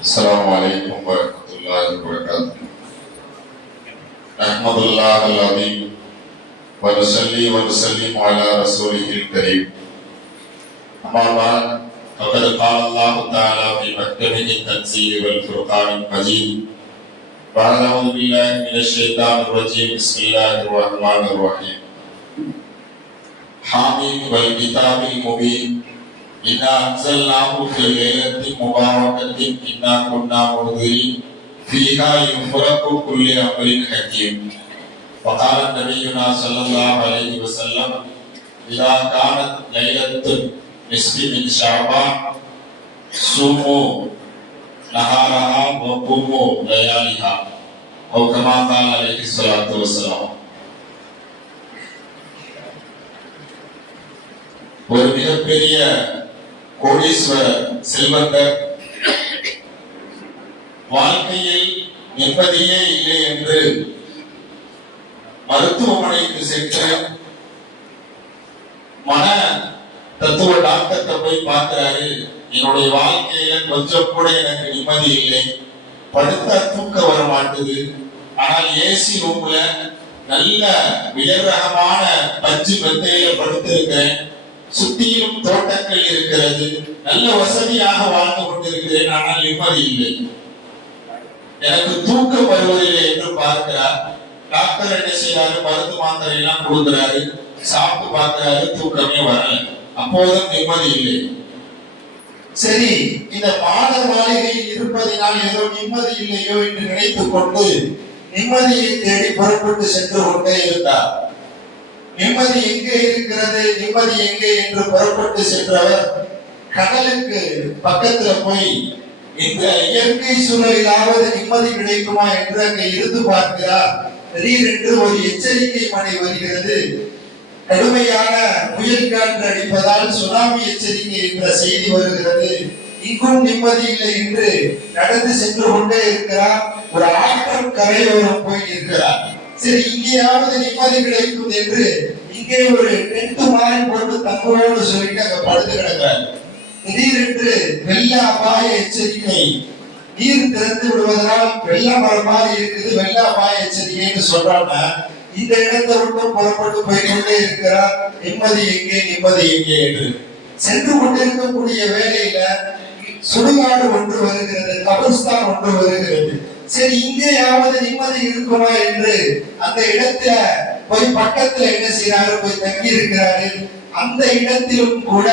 السلام عليكم ورحمة الله وبركاته. نحمد الله العظيم ونصلي ونسلم على رسوله الكريم. أما بعد فقد قال الله تعالى في محكمه التنزيل والفرقان المجيد بعد أعوذ بالله من الشيطان الرجيم بسم الله الرحمن الرحيم. حامين والكتاب المبين إنا أنزلناه في ليلة مباركة إنا كنا منذرين فيها يفرق كل أمر حكيم. وقال نبينا صلى الله عليه وسلم إذا كانت ليلة نصف من شعبان صوموا نهارها وقوموا لياليها أو كما قال عليه الصلاة والسلام. ஒரு மிகப்பெரிய கோடீஸ்வர செல்வந்தர் வாழ்க்கையில் நிம்மதியே இல்லை என்று மருத்துவமனைக்கு சென்று மன தத்துவ டாக்டர்கிட்ட போய் பார்க்கிறாரு. என்னுடைய வாழ்க்கையில கொஞ்சம் கூட எனக்கு நிம்மதி இல்லை, படுத்தா தூக்கம் வர மாட்டுது. ஆனால் ஏசி ரூம்ல நல்ல உயர் ரகமான பஞ்சு மெத்தையில படுத்திருக்கிறேன், சுத்தியும் தோட்டங்கள் இருக்கிறது, நல்ல வசதியாக வாழ்ந்து கொண்டிருக்கிறேன், ஆனால் நிம்மதி இல்லை, எனக்கு தூக்கம் வருவதில்லை என்று பார்க்கிறார். டாக்டர் என்ன செய்யறாரு, மருந்து மாத்திரை எல்லாம் கொடுக்கிறாரு, சாப்பிட்டு பார்க்கிறாரு, தூக்கமே வரல, அப்போதும் நிம்மதி இல்லை. சரி, இந்த மாட மாளிகையில் இருப்பதினால் ஏதோ நிம்மதி இல்லையோ என்று நினைத்துக் கொண்டு நிம்மதியை தேடி புறப்பட்டு சென்று கொண்டே இருந்தார். நிம்மதி எங்கே இருக்கிறது, நிம்மதி எங்கே என்று புறப்பட்டு சென்றவர் கடலுக்கு பக்கத்துல போய் இந்த இயற்கை சூழலிலாவது நிம்மதி கிடைக்குமா என்று அங்கே இருந்து பார்க்கிறார். திடீரென்று ஒரு எச்சரிக்கை மழை வருகிறது. கடுமையான புயல் காற்று அடிப்பதால் சுனாமி எச்சரிக்கை என்ற செய்தி வருகிறது. இங்கும் நிம்மதி இல்லை என்று நடந்து சென்று கொண்டே இருக்கிறார். ஒரு ஆற்றம் கரையோரம் போய் இருக்கிறார். சரி, இங்கேயாவது நிம்மதி கிடைக்கும் என்று இங்கே ஒரு டென்ட் மாதிரி போட்டு தங்களோடு சொல்லிட்டு அங்க படுத்து கிடக்கிறார். திடீரென்று வெள்ள அபாய எச்சரிக்கை, நீர் திறந்து விடுவதனால் வெள்ள மரம் மாதிரி இருக்குது, வெள்ள அபாய எச்சரிக்கைன்னு சொல்றாங்க. இந்த இடத்தை விட்டு புறப்பட்டு போய்கொண்டே இருக்கிறார். நிம்மதி எங்கே, நிம்மதி எங்கே என்று சென்று கொண்டிருக்கக்கூடிய வேலையில சுடுகாடு ஒன்று வருகிறது, கபர்ஸ்தான் ஒன்று வருகிறது. சரி, இங்கேயாவது நிம்மதி இருக்குமா என்று அந்த இடத்துல போய் பக்கத்துல என்ன செய்யறாரு, போய் தங்கி இருக்கிறாரு. அந்த இடத்திலும் கூட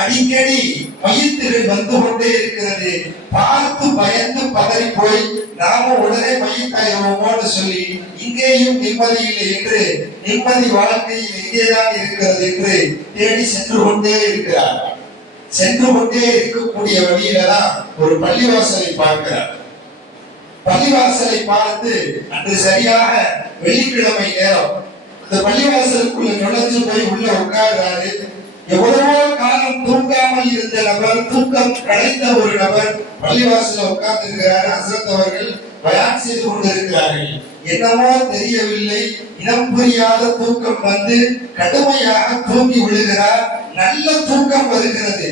அடிக்கடி மையத்துகள் வந்து கொண்டே இருக்கிறது. பார்த்து பயந்து பதறி போய் நாம உடனே மையத்தாயிருவோமோன்னு சொல்லி இங்கேயும் நிம்மதி இல்லை என்று நிம்மதி வாழ்க்கையில் எங்கேதான் இருக்கிறது என்று தேடி சென்று கொண்டே இருக்கிறார். சென்று கொண்டே இருக்கக்கூடிய வழியில தான் ஒரு பள்ளிவாசலை பார்க்கிறார். பள்ளிவாசலை பார்த்து அன்று சரியாக வெள்ளிக்கிழமை நேரம் அந்த பள்ளிவாசலுக்குள்ள நுழைஞ்சு போய் உள்ள உட்கார்றாரு. எவ்வளவோ காலம் தூங்காமல் இருந்த நபர், தூக்கம் கலைந்த ஒரு நபர் பள்ளிவாசல உட்கார்ந்து இருக்கிறார். ஹஸ்ரத் அவர்கள் பயான் செய்து கொண்டிருக்கிறார்கள். என்னமோ தெரியவில்லை, இனம் புரியாத தூக்கம் வந்து கடுமையாக தூங்கி விழுகிறார். நல்ல தூக்கம் வருகிறது.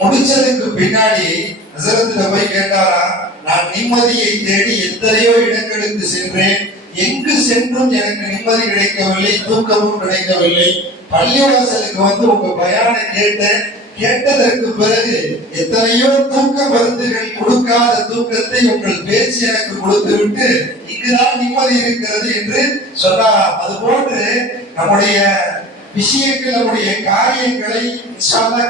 முடிச்சதுக்கு பின்னாடி ஹஸ்ரத்துல போய் கேட்டாரா, நான் நிம்மதியை தேடி எத்தனையோ இடங்களுக்கு சென்றேன், எங்கு சென்றும் எனக்கு நிம்மதி கிடைக்கவில்லை, தூக்கமும் கிடைக்கவில்லை. பள்ளிவாசலுக்கு வந்து உங்க பயானை கேட்டேன், கேட்டதற்கு பிறகு எத்தனையோ தூக்க மருந்துகள் கொடுக்காத தூக்கத்தை உங்கள் பேச்சு எனக்கு கொடுத்து விட்டு இங்குதான் நிம்மதி இருக்கிறது என்று சொன்னாராம். அது போன்று நம்முடைய விஷயங்கள், நம்முடைய காரியங்களை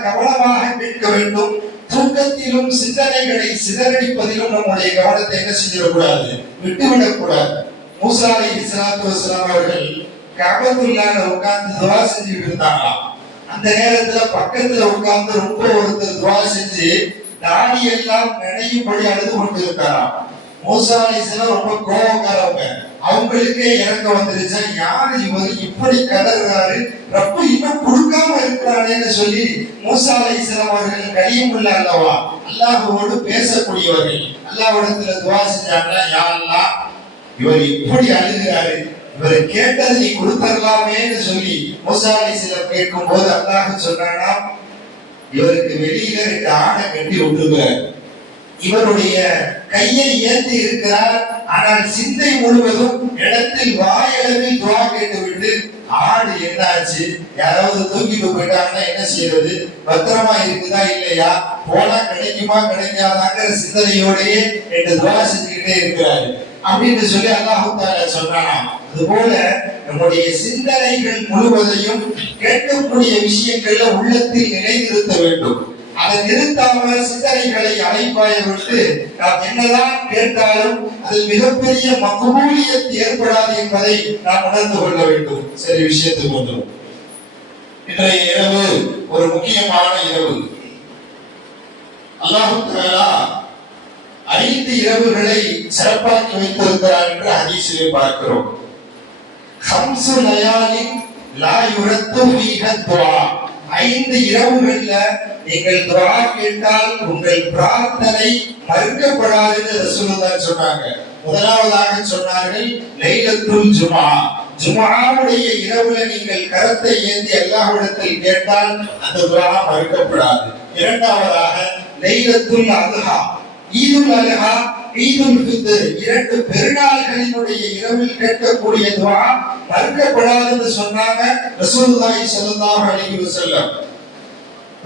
கவனமாக கேட்க வேண்டும். தூக்கத்திலும் சிந்தனைகளை சிதறடிப்பதிலும் நம்முடைய கவனத்தை என்ன செஞ்சிடக்கூடாது, விட்டுவிடக் கூடாது. மூசா அலைஹிஸ்ஸலாத்து வஸ்ஸலாம் அவர்கள் கஅபத்துல்லாஹ்ல உட்கார்ந்து துஆ செஞ்சுட்டு இருந்தாங்களாம். அந்த நேரத்துல பக்கத்துல உட்கார்ந்து ரொம்ப ஒருத்தர் துஆ செஞ்சு தாடி எல்லாம் நனையும்படி அழுது கொண்டிருக்காராம். மூசா அலைஹிஸ்ஸலாம் ரொம்ப கோபக்காரவங்க. அவங்களுக்கே இறக்கம் வந்துருச்சா, யாரு இவர் இப்படி கதறாரு, ரப்பு இன்னும் கொடுக்காம இருக்கிறானேன்னு சொல்லி மூசா அலைஹிஸ்ஸலாம் அவர்கள் கலிமுல்ல அல்லவா, அல்லாஹ்வோடு பேசக்கூடியவர்கள், அல்லாஹ்விடத்துல துஆ செஞ்சாங்க. யா அல்லாஹ், இவர் இப்படி அழுகிறாரு, இவர் கேட்டது நீ கொடுத்தரலாமேன்னு சொல்லி மூசா அலைஹிஸ்ஸலாம் கேட்கும் போது அல்லாஹ் சொன்னானா, இவருக்கு வெளியில 2 ஆடை கட்டி விட்டுருக்காரு, இவருடைய கையை ஏந்தி இருக்கிறார். ஆனால் சிந்தை முழுவதும் இடத்தில் வாயளவில் துவா கேட்டுவிட்டு ஆடு என்னாச்சு, யாராவது தூக்கிட்டு போயிட்டாங்கன்னா என்ன செய்யறது, பத்திரமா இருக்குதா இல்லையா, போனா கிடைக்குமா கிடைக்காதாங்கிற சிந்தனையோடயே என்று துவா செஞ்சுக்கிட்டே இருக்கிறாரு அப்படின்னு சொல்லி அல்லாஹ் தஆலா சொன்னானா. அதுபோல நம்முடைய சிந்தனைகள் முழுவதையும் கேட்கக்கூடிய விஷயங்கள்ல உள்ளத்தில் நிலைநிறுத்த வேண்டும். அதை நிறுத்தாம சிந்தனைகளை அலைப்பாய விட்டு நாம் என்னதான் கேட்டாலும் அது மிகப்பெரிய மக்பூலியத் ஏற்படாது என்பதை நாம் உணர்ந்து கொள்ள வேண்டும். சரி, விஷயத்துக்கு வந்தோம். இன்றைய இரவு ஒரு முக்கியமான இரவு. அல்லாஹ் தஆலா 5 இரவுகளை சிறப்பாக்கி வைத்திருக்கிறார் என்று ஹதீஸிலே பார்க்கிறோம். 5 லயாலின் லா யுரத்து ஃபீஹ துஆ. 5 இரவுகள்ல நீங்கள் துஆ கேட்டால் உங்கள் பிரார்த்தனை மறுக்கப்படாதுன்னு ரசூலுல்லாஹ் சொன்னாங்க. முதலாவதாக சொன்னார்கள் லைலத்துல் ஜும்ஆ. ஜும்ஆவுடைய இரவுல நீங்கள் கரத்தை ஏந்தி அல்லாஹ்விடத்தில் கேட்டால் அந்த துஆ மறுக்கப்படாது. இரண்டாவதாக லைலத்துல் அத்ஹா, ஈதுல் அல்ஹா, ஈதுல் ஃபித்ர், 2 பெருநாள்களினுடைய இரவில் கேட்கக்கூடிய துஆ மறுக்கப்படாதுன்னு சொன்னாங்க ரசூலுல்லாஹி ஸல்லல்லாஹு அலைஹி வஸல்லம்.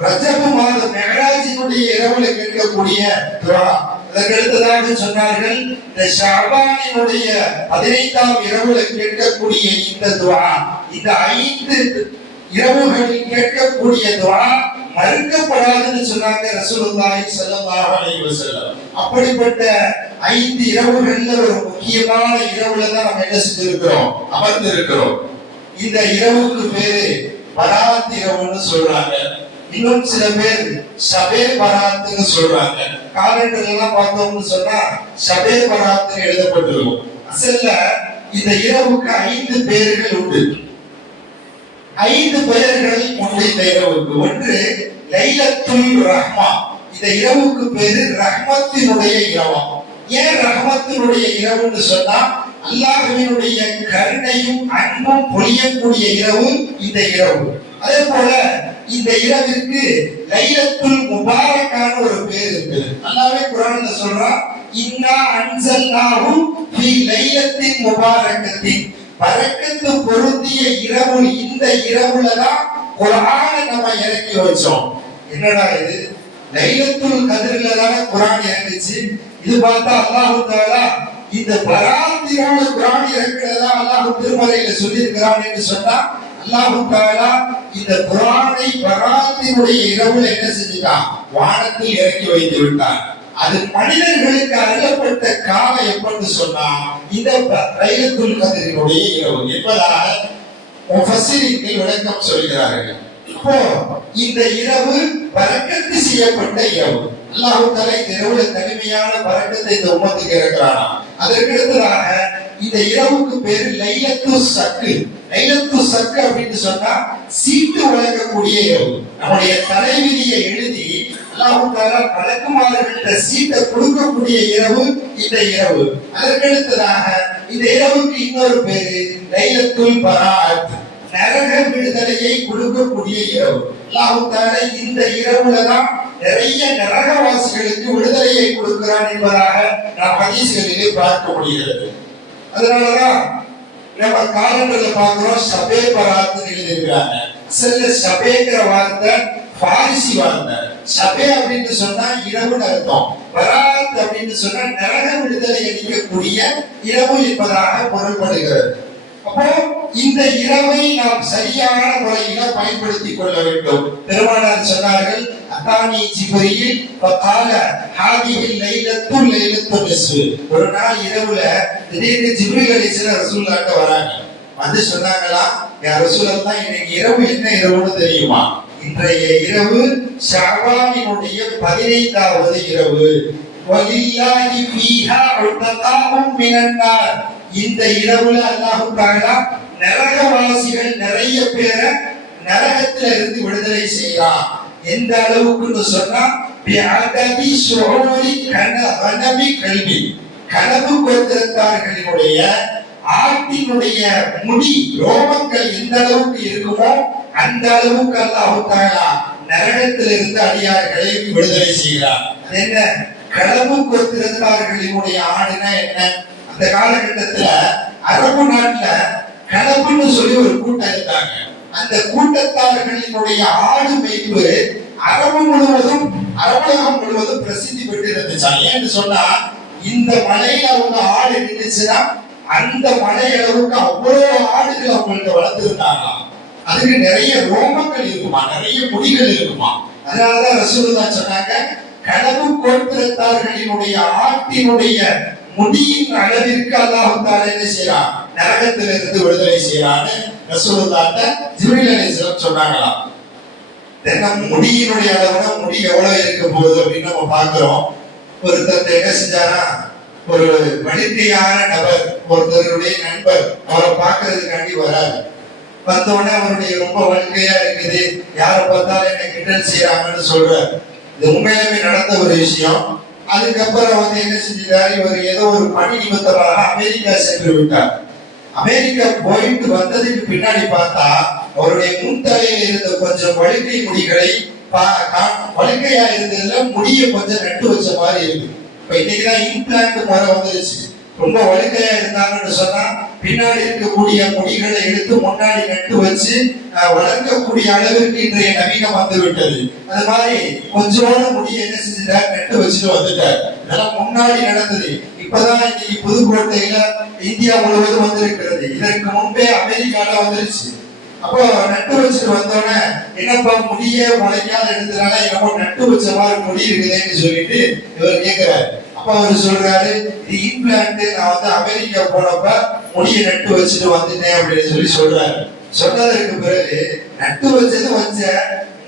ரஜப் மாத மிஅராஜினுடைய இரவுல கேட்கக்கூடிய துஆ. அதற்கடுத்ததாக சொன்னார்கள் இந்த ஷஅபானினுடைய 15ஆம் இரவுல கேட்கக்கூடிய இந்த துஆ. இந்த 5 இரவுகளில் கேட்கக்கூடிய துஆ மறுக்கப்படாதுன்னு சொன்னாங்க ரசூலுல்லாஹி ஸல்லல்லாஹு அலைஹி வஸல்லம். அப்படிப்பட்ட 5 இரவுகள்ல ஒரு முக்கியமான இரவுல தான் நம்ம என்ன செஞ்சிருக்கிறோம், அமர்ந்து இருக்கிறோம். இந்த இரவுக்கு பேரு பராத் இரவுன்னு சொல்றாங்க. இன்னும் சில பேர் ஷபே பராத்னு சொல்றாங்க. காலண்டர்ல எல்லாம் பார்த்தோம்னு சொன்னா ஷபே பராத்னு எழுதப்பட்டிருக்கும். அசல்ல இந்த இரவுக்கு 5 பெயர்கள் உண்டு. 5 பெயர்கள் உண்டு இந்த இரவுக்கு. ஒன்று லைலத்துல் ரஹ்மா. இந்த இரவுக்கு பேரு ரஹ்மத்தினுடைய இரவு. ஏன் ரஹ்மத்தினுடைய இரவுன்னு சொன்னா அல்லாஹ்வினுடைய கருணையும் அன்பும் பொழியக்கூடிய இரவு இந்த இரவு. அதே போல இந்த இரவிற்கு லைலத்துல் முபாரக்கான ஒரு பேர் இருக்கு. அல்லாஹ்வே குர்ஆன்ல சொல்றான், இன்னா அன்ஸல்னாஹு ஃபீ லைலத்தின் முபாரக்கத்தின். பரக்கத்து பொருந்திய இரவு இந்த இரவுல தான் குர்ஆனை நம்ம இறக்கி வச்சோம். என்னடா இது, லைலத்துல் கத்ர்ல தான் குர்ஆன் இறங்குச்சு. இது பார்த்தா அல்லாஹ் தஆலா இந்த பராத் இரவுல குர்ஆன் இறக்குறதா அல்லாஹ் திருமறையில சொல்லி இருக்கிறான் என்று சொன்னா அல்லாஹ் தஆலா இந்த குர்ஆனை பராத்தினுடைய இரவுல என்ன செஞ்சிட்டான், வானத்தில் இறக்கி வைத்து விட்டான். அது மனிதர்களுக்கு அருளப்பட்ட காலம் எப்பன்னு சொன்னா இந்த லைலத்துல் கத்ரினுடைய இரவு என்பதாக முஃபஸ்ஸிரீன்கள் விளக்கம் சொல்கிறார்கள். அப்போ இந்த இரவு பரக்கத்து செய்யப்பட்ட இரவு. அல்லாஹ் தஆலா இந்த இரவுல தனிமையான பரக்கத்தை இந்த உம்மத்துக்கு இறக்குறானா. அதற்கு அடுத்ததாக இந்த இரவுக்கு பேரு லைலத்து சக்கு. லைலத்து சக்கு அப்படின்னு சொன்னா சீட்டு வழங்கக்கூடிய இரவு. நம்முடைய தலைவிதியை எழுதி அல்லாஹ் தஆலா மலக்குமார்கள்ட்ட சீட்டை கொடுக்கக்கூடிய இரவு இந்த இரவு. அதற்கு அடுத்ததாக இந்த இரவுக்கு இன்னொரு பேரு லைலத்துல் பராத், நரக விடுதலையை கொடுக்கக்கூடிய இரவு. அல்லாஹ் தஆலா இந்த இரவுல தான் நிறைய நரகவாசிகளுக்கு விடுதலையை கொடுக்கிறான் என்பதாக நாம் ஹதீஸ்களிலே பார்க்க முடிகிறது. அதனாலதான் நம்ம காலண்டர்ல பாக்குறோம் ஷபே பராத்னு எழுதியிருக்காங்க. அசல்ல ஷபேங்கிற வார்த்தை பாரிசி வார்த்தை. ஷபே அப்படின்னு சொன்னா இரவுன்னு அர்த்தம். பராத் அப்படின்னு சொன்னா நரக விடுதலை அளிக்கக்கூடிய இரவு என்பதாக பொருள்படுகிறது. அப்போ இந்த இரவை நாம் சரியான முறையில பயன்படுத்திக் கொள்ள வேண்டும். பெருமானார் சொன்னார்கள், அத்தானி ஜிப்ரீல் ஃபகால ஹாதிஹில் லைலத்துல் லைலத்துல் நிஸ்ஃப். ஒரு நாள் இரவுல திடீர்னு ஜிப்ரீல் அலைஹிஸ்ஸலாம் ரசூலுல்லாஹ்ட்ட வராங்க. வந்து சொன்னாங்களா, யா ரசூலல்லாஹ் இன்னைக்கு இரவு என்ன இரவுன்னு தெரியுமா? இன்றைய இரவு ஷஅபானினுடைய 15வது இரவு. வலில்லாஹி ஃபீஹா உத்தகாஉம் மினன் நார். இந்த இரவுல அல்லாஹ் தஆலா நரகவாசிகள் நிறைய பேரை நரகத்துல இருந்து விடுதலை செய்யறான். எந்த அளவுக்குன்னு சொன்னா பிஅதபி ஷுஊரி கனபி கல்வி. கனவு கோத்திரத்தார்களினுடைய ஆட்டினுடைய முடி ரோமங்கள் எந்த அளவுக்கு இருக்குமோ அந்த அளவுக்கு அல்லாஹ் தஆலா நரகத்தில் இருந்து அடியார்களை விடுதலை செய்கிறார். என்ன களவு கோத்திரத்தார்களினுடைய ஆடுனா என்ன? அந்த காலகட்டத்துல அரபு நாட்டுல களவுன்னு சொல்லி ஒரு கூட்டம் இருந்தாங்க. அந்த கூட்டத்தார்களினுடைய ஆடு மேய்ப்பு அரபுலகம் முழுவதும் பிரசித்தி பெற்று இருந்துச்சா. ஏன்னு சொன்னா இந்த மலையில அவங்க ஆடு நின்றுச்சுன்னா அந்த மலை அளவுக்கு அவ்வளவு ஆடுகள் அவங்கள்ட்ட வளர்த்துருந்தாங்களாம். அதுக்கு நிறைய ரோமங்கள் இருக்குமா, நிறைய முடிகள் இருக்குமா. அதனாலதான் ரசூலுல்லாஹ் சொன்னாங்க, களவு கோத்திரத்தார்களினுடைய ஆட்டினுடைய முடியின் அளவிற்கு அல்லாஹ் தஆலா என்ன செய்றான், நரகத்திலிருந்து விடுதலை செய்யறான்னு ரசூலுல்லாஹ் ஜிப்ரீல் அலைஹிஸ்ஸலாம் சொன்னாங்களாம். தினம் முடியினுடைய அளவுனா முடி எவ்வளவு இருக்க போகுது அப்படின்னு நம்ம பார்க்கிறோம். ஒருத்தர் என்ன செஞ்சாரா, ஒரு வலிமையான நபர், ஒருத்தருடைய நண்பர் அவரை பார்க்கறதுக்காண்டி வராரு. வந்தோடனே அவருடைய ரொம்ப வலிமையா இருக்குது, யாரை பார்த்தாலும் என்ன கிண்டல் செய்யறாங்கன்னு சொல்றாரு. இது உண்மையிலுமே நடந்த ஒரு விஷயம். அதுக்கப்புறம் என்ன செஞ்சாரு, இவர் ஏதோ ஒரு பணி நிமித்தமாக அமெரிக்கா சென்று விட்டார். அமெரிக்கா போயிட்டு வந்ததுக்கு பின்னாடி பார்த்தா அவருடைய முன்தலையில் இருந்த கொஞ்சம் வழுக்கை முடிகளை வழுக்கையா இருந்ததுல முடிய கொஞ்சம் நட்டு வச்ச மாதிரி இருக்கு. இப்ப இன்னைக்குதான் இம்ப்ளான்ட் முறை வந்துருச்சு. ரொம்ப வழுக்கையா இருந்தாங்கன்னு சொன்னா பின்னாடி இருக்கக்கூடிய முடிகளை எடுத்து முன்னாடி நட்டு வச்சு வளர்க்கக்கூடிய அளவிற்கு இன்றைய நவீனம் வந்து விட்டது. அது மாதிரி கொஞ்சோட முடிய என்ன செஞ்சுட்டார், நட்டு வச்சுட்டு வந்துட்டார். இதெல்லாம் முன்னாடி நடந்தது. இப்பதான் இன்னைக்கு புதுக்கோட்டையில இந்தியா முழுவதும் வந்திருக்கிறது. இதற்கு முன்பே அமெரிக்கால வந்துருச்சு. அப்போ நட்டு வச்சுட்டு வந்தோடனே என்னப்பா முடிய முளைக்காத எடுத்தனால என்னமோ நட்டு வச்ச மாதிரி முடி இருக்குதுன்னு சொல்லிட்டு இவர் கேட்கிறாரு. அப்ப அவர் சொல்றாரு, இது இம்ப்ளான்ட், நான் அமெரிக்கா போனப்ப முடிய நட்டு வச்சுட்டு வந்துட்டேன் அப்படின்னு சொல்லி சொல்றாரு. சொன்னதற்கு பிறகு நட்டு வச்சது வச்ச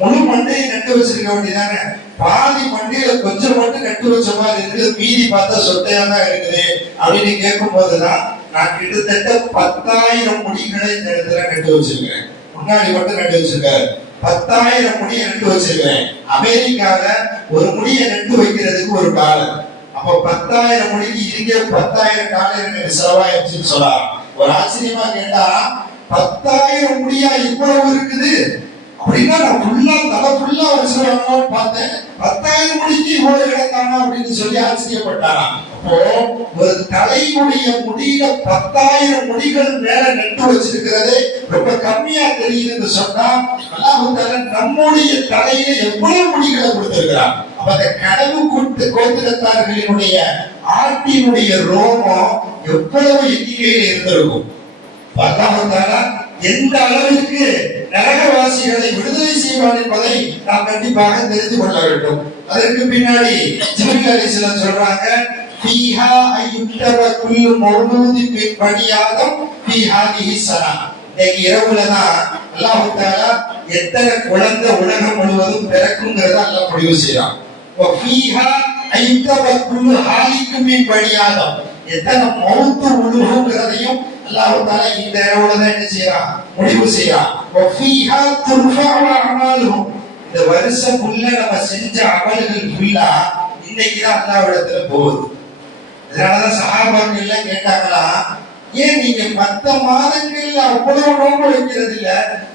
முழு மண்டையை நட்டு வச்சிருக்க வேண்டியதானே, பாதி மண்டையில கொஞ்சம் மட்டும் நட்டு வச்ச மாதிரி இருக்குது, மீதி பார்த்தா சொட்டையா தான் இருக்குது அப்படின்னு கேட்கும் போதுதான் நான் கிட்டத்தட்ட 10,000 முடிகளை இந்த இடத்துல நட்டு வச்சிருக்கேன். முன்னாடி மட்டும் நட்டு வச்சிருக்காரு. 10,000 முடியை நட்டு வச்சிருக்கேன். அமெரிக்கால ஒரு முடியை நட்டு வைக்கிறதுக்கு ஒரு காலம். அப்போ 10,000 முடிக்கு இதுக்கே 10,000 காலம் எனக்கு செலவாயிருச்சுன்னு சொல்லலாம். ஒரு ஆச்சரியமா கேட்டா 10,000 முடியா இவ்வளவு இருக்குது அப்படின்னா நான் ஃபுல்லா தலை ஃபுல்லா வச்சிருவாங்கன்னு பார்த்தேன். 10,000 முடிக்கு இவ்வளவு இடத்தானா அப்படின்னு சொல்லி ஆச்சரியப்பட்டாராம். அப்போ ஒரு தலைமுடிய முடியில 10,000 முடிகள் மேல நட்டு வச்சிருக்கிறது ரொம்ப கம்மியா தெரியுதுன்னு சொன்னா அல்லாஹ் தஆலா நம்முடைய தலையில எவ்வளவு முடிகளை கொடுத்திருக்கிறார். அப்ப அந்த களவு கோத்திரத்தார்களினுடைய ஆட்டினுடைய ரோமம் எவ்வளவு எண்ணிக்கையில் இருந்திருக்கும். அல்லாஹ் தஆலா எந்த அளவிற்கு நரகவாசிகளை விடுதலை செய்வான் என்பதை நாம் கண்டிப்பாக தெரிந்து கொள்ள வேண்டும். அதற்கு பின்னாடி ஜிப்ரீல் அலைஹிஸ்ஸலாம் சொல்றாங்க, ஃபீஹா அய்யுத்தப குல்லு மௌலூதின் மின் பனி ஆதம் ஃபீ ஹாதிஹி ஸனா. இன்னைக்கு இரவுல தான் அல்லாஹ் தஆலா எத்தனை குழந்தை உலகம் முழுவதும் பிறக்கும்ங்கறத அல்லாஹ் முடிவு செய்றான். ஃபீஹா அய்யுத்தப குல்லு ஹாலிக்கும் மின் பனி ஆதம், எத்தனை மௌத்து உலகம்ங்கறதையும் அல்லாஹ் தஆலா இந்த இரவுல தான் என்ன செய்றான், முடிவு செய்றான். ஃபீஹா துர்ஃபஉ அமாலுஹும், இந்த வருஷம் ஃபுல்லா நம்ம செஞ்ச அமல்கள் ஃபுல்லா இன்னைக்கு தான் அல்லாஹ்விடத்துல போகுது. அதனாலதான் சஹாபாக்கள் எல்லாம் கேட்டாங்களா, ஏன் நீங்க மத்த மாதங்கள்ல அவ்வளவு நோன்பு வைக்கிறது இல்ல,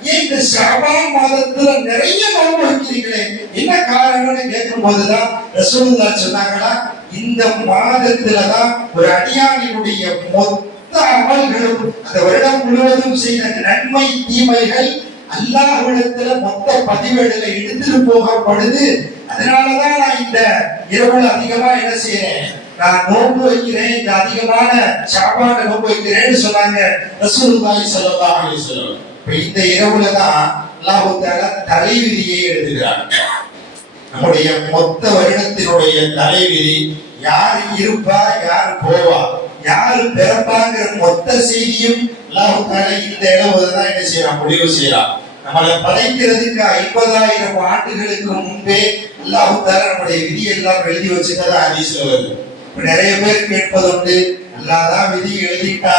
ஏன் இந்த ஷஅபான் மாதத்துல நிறைய நோன்பு வைக்கிறீங்களே, என்ன காரணம்னு கேட்கும் போதுதான் ரசூலுல்லாஹ் சொன்னாங்களா, இந்த மாதத்துலதான் ஒரு அடியானினுடைய மொத்த அமல்களும் அந்த வருடம் முழுவதும் செய்த நன்மை தீமைகள் அல்லாஹ்விடத்துல மொத்த பதிவேடுல எடுத்துட்டு போகப்படுது. அதனாலதான் நான் இந்த இரவுல அதிகமா என்ன செய்யறேன், நான் நோன்பு வைக்கிறேன், இந்த அதிகமான ஷஅபான நோன்பு வைக்கிறேன்னு சொன்னாங்க ரசூலுல்லாஹி ஸல்லல்லாஹு அலைஹி வஸல்லம். இந்த இரவுல தான் அல்லாஹ் தஆலா தலைவிதியை எழுதுகிறார். நம்முடைய மொத்த வருடத்தினுடைய தலைவிதி, யார் இருப்பா யார் போவா யாரு பிறப்பாங்கிற மொத்த செய்தியும் அல்லாஹ் தஆலா இந்த இரவுல தான் என்ன செய்யறான், முடிவு செய்யறான். நம்மளை படைக்கிறதுக்கு 50,000 ஆண்டுகளுக்கு முன்பே அல்லாஹ் தஆலா நம்முடைய விதியெல்லாம் எழுதி வச்சுட்டதா ஹதீஸ்ல வருது. நிறைய பேர் கேட்பதுண்டு, அல்லாஹ் தான் விதி எழுதிட்டா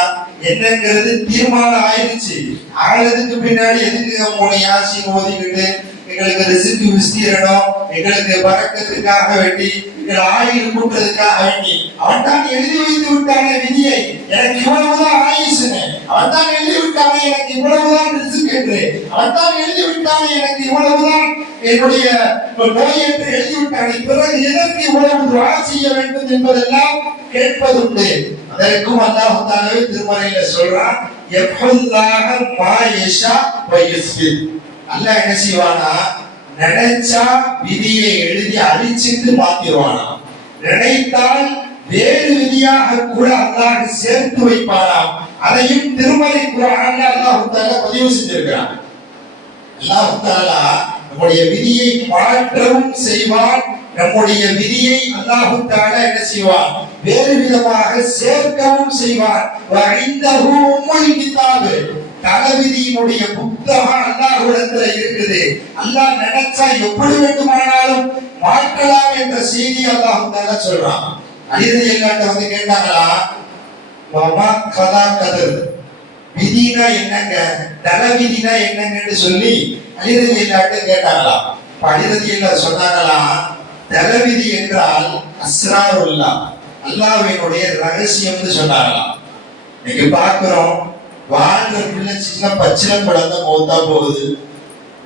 என்னங்கிறது தீர்மானம் ஆயிடுச்சு, ஆனதுக்கு பின்னாடி எதுக்கு 3 யாசின் ஓதிக்கிட்டு எங்களுக்கு ரிஸ்க் விஸ்தீரணும், எங்களுக்கு பறக்கத்துக்காக வேண்டி, எங்கள் ஆயுள் கூட்டுறதுக்காக வேண்டி அவன் தான் எழுதி வைத்து விட்டானே விதியை, எனக்கு இவ்வளவுதான் ஆயுசுன்னு. அவன் தான் எழுதி விட்டானே எனக்கு இவ்வளவுதான் ரிஸ்க் என்று. அவன் தான் எழுதி விட்டானே எனக்கு இவ்வளவுதான் என்னுடைய நோய் என்று எழுதி விட்டானே. பிறகு எதற்கு இவ்வளவு துஆ செய்ய வேண்டும் என்பதெல்லாம் கேட்பதுண்டு. அதற்கும் அல்லாஹ் தஆலா திருமறையில சொல்றான், யஃபுல்லாஹ மா யஷா வ யுஸ்பித். அல்லாஹ் என்ன செய்வானா, நினைச்சா விதியை எழுதி அழிச்சிட்டு மாத்திடுவானா, நினைத்தால் வேறு விதியாக கூட அல்லாஹ் சேர்த்து வைப்பானாம். அதையும் திருமறை குர்ஆன்ல அல்லாஹ் தஆலா பதிவு செஞ்சிருக்கிறான். அல்லாஹ் தஆலா நம்முடைய விதியை மாற்றவும் செய்வான், நம்முடைய விதியை அல்லாஹ் தஆலா என்ன செய்வான், வேறு விதமாக சேர்க்கவும் செய்வான். வஇந்தஹு உம்முல் கிதாப், தலவிதியினுடைய புத்தகம் அல்லாஹ்விடத்துல இருக்குது. அல்லாஹ் நினைச்சா எப்படி வேண்டுமானாலும் மாற்றலாம் என்ற செய்தி அல்லாஹ் தஆலா சொல்றான். அலிரதி அல்லாஹ் வந்து கேட்டாங்களா, வமா கதா கதர், விதினா என்னங்க, தலவிதினா என்னங்கன்னு சொல்லி அலிரதி அல்லாஹ் கேட்டாங்களா. அலிரதி அல்லாஹ் சொன்னாங்களா, தலவிதி என்றால் அஸ்ராருல்லாஹ், அல்லாஹ்வினுடைய ரகசியம்னு சொன்னாங்களாம். இன்னைக்கு பார்க்கிறோம், வாழ்ற பிள்ளை சின்ன பச்சில குழந்தை மௌத்தா போகுது,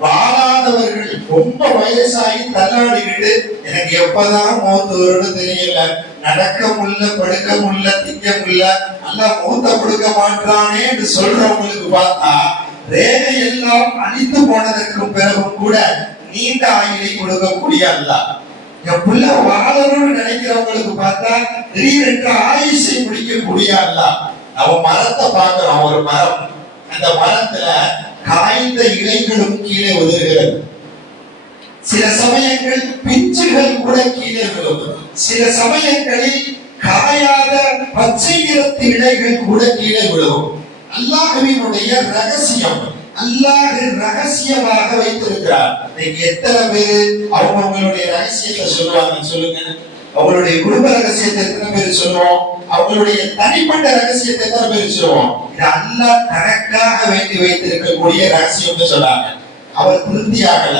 வாழாதவர்கள் ரொம்ப வயசாகி தள்ளாடிக்கிட்டு எனக்கு எப்பதான் மௌத்து வரும்னு தெரியல, நடக்க முடியல, படுக்க முடியல, திங்க முடியல, அல்லாஹ் மௌத்த கொடுக்க மாட்டானே என்று சொல்றவங்களுக்கு பார்த்தா ரேகை எல்லாம் அழித்து போனதற்கு பிறகும் கூட நீண்ட ஆயுளை கொடுக்கக்கூடிய அல்லாஹ். என் புள்ள வாழணும்னு நினைக்கிறவங்களுக்கு பார்த்தா திடீரென்று ஆயுசை முடிக்கக்கூடிய அல்லாஹ். அவன் மரத்தை பார்க்கிறோம், ஒரு மரம், அந்த மரத்துல காய்ந்த இலைகளும் கீழே உதிர்கிறது, சில சமயங்கள் பிஞ்சுகள் கூட கீழே விழும், சில சமயங்களில் காயாத பச்சை நிறத்து இலைகள் கூட கீழே விழும். அல்லாஹ்வினுடைய ரகசியம், அல்லாஹ் ரகசியமாக வைத்திருக்கிறார். இன்னைக்கு எத்தனை பேர் அவங்களுடைய ரகசியத்தை சொல்லுவாங்க சொல்லுங்க? அவங்களுடைய குடும்ப ரகசியத்தை எத்தனை பேர் சொல்லுவோம்? அவங்களுடைய தனிப்பட்ட ரகசியத்தை எத்தனை பேர் சொல்லுவோம்? இது அல்லாஹ் தனக்காக வேண்டி வைத்திருக்கக்கூடிய ரகசியம்னு சொன்னாங்க. அவர் திருப்தி ஆகல,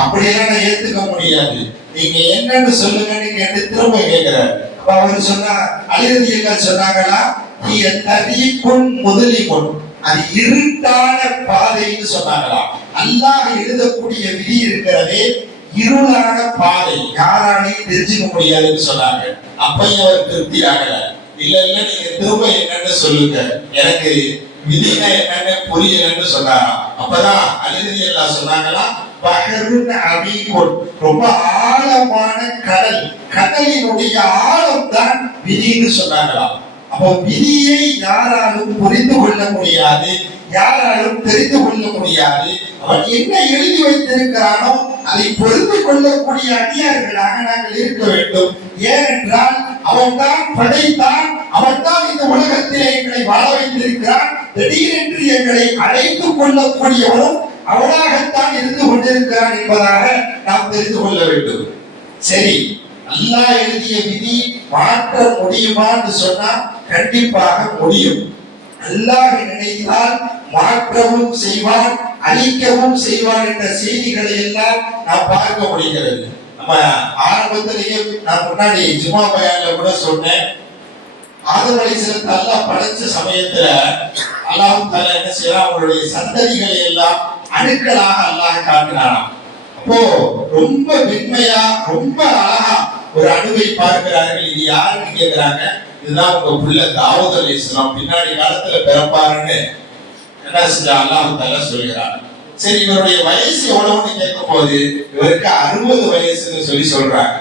அப்படியெல்லாம் நான் ஏத்துக்க முடியாது, நீங்க என்னன்னு சொல்லுங்கன்னு கேட்டு திரும்ப கேட்கிறாரு. அப்ப அவர் சொன்னா, அலிரதி அல்லாஹ் சொன்னாங்களா, நீ தரீக்குன் முதலிமுன், அது இருட்டான பாதைன்னு சொன்னாங்களாம். அல்லாஹ் எழுதக்கூடிய விதி இருக்கிறதே இருளான பாதை, யாராலையும் தெரிஞ்சுக்க முடியாதுன்னு சொன்னாங்க. அப்பயும் அவர் திருப்தி ஆகல. இல்ல இல்ல, நீங்க திரும்ப என்னன்னு சொல்லுங்க, எனக்கு விதினா என்னன்னு புரியலன்னு சொன்னாங்க. அப்பதான் அலிரதி அல்லாஹ் சொன்னாங்களா, பஹருன் அமீகுன், ரொம்ப ஆழமான கடல், கடலினுடைய ஆழம் தான் விதின்னு சொன்னாங்களாம். அப்போ விதியை யாராலும் புரிந்து கொள்ள முடியாது, யாராலும் தெரிந்து கொள்ள முடியாது. அவன் என்ன எழுதி வைத்திருக்கிறானோ அதை பொறுத்து கொள்ளக்கூடிய அடியார்களாக நாங்கள் இருக்க வேண்டும். ஏனென்றால் அவன் தான் படைத்தான், அவன் தான் இந்த உலகத்திலே எங்களை வாழ வைத்திருக்கிறான். திடீரென்று எங்களை அழைத்துக் கொள்ளக்கூடியவனும் அவனாகத்தான் இருந்து கொண்டிருக்கிறான் என்பதாக நாம் தெரிந்து கொள்ள வேண்டும். சரி, அல்லாஹ் எழுதிய விதி மாற்ற முடியுமான்னு சொன்னா கண்டிப்பாக முடியும். அல்லாஹ் நினைத்தால் மாற்றவும் செய்வான், அழிக்கவும் செய்வான் என்ற செய்திகளை எல்லாம் நாம் பார்க்க முடிகிறது. நம்ம ஆரம்பத்திலேயே நான் முன்னாடி ஜும்மா பயான்ல கூட சொன்னேன், ஆதம் அலைஹிஸ்ஸலாம் அல்லாஹ் படைச்ச சமயத்துல அல்லாஹ் தஆலா என்ன செய்யறான், அவங்களுடைய சந்ததிகளை எல்லாம் அணுக்களாக அல்லாஹ் காட்டினாராம். அப்போ ரொம்ப வெண்மையா ரொம்ப அழகா ஒரு அணுவை பார்க்கிறார்கள். இது யாருன்னு கேட்கிறாங்க. இதுதான் உங்க புள்ள தாவூத் அலைஹிஸ்ஸலாம் பின்னாடி காலத்துல பிறப்பாருன்னு என்ன செஞ்சா அல்லாஹ் தஆலா சொல்கிறார். சரி, இவருடைய வயசு எவ்வளவுன்னு கேட்கும் போது இவருக்கு 60 வயசுன்னு சொல்லி சொல்றாங்க.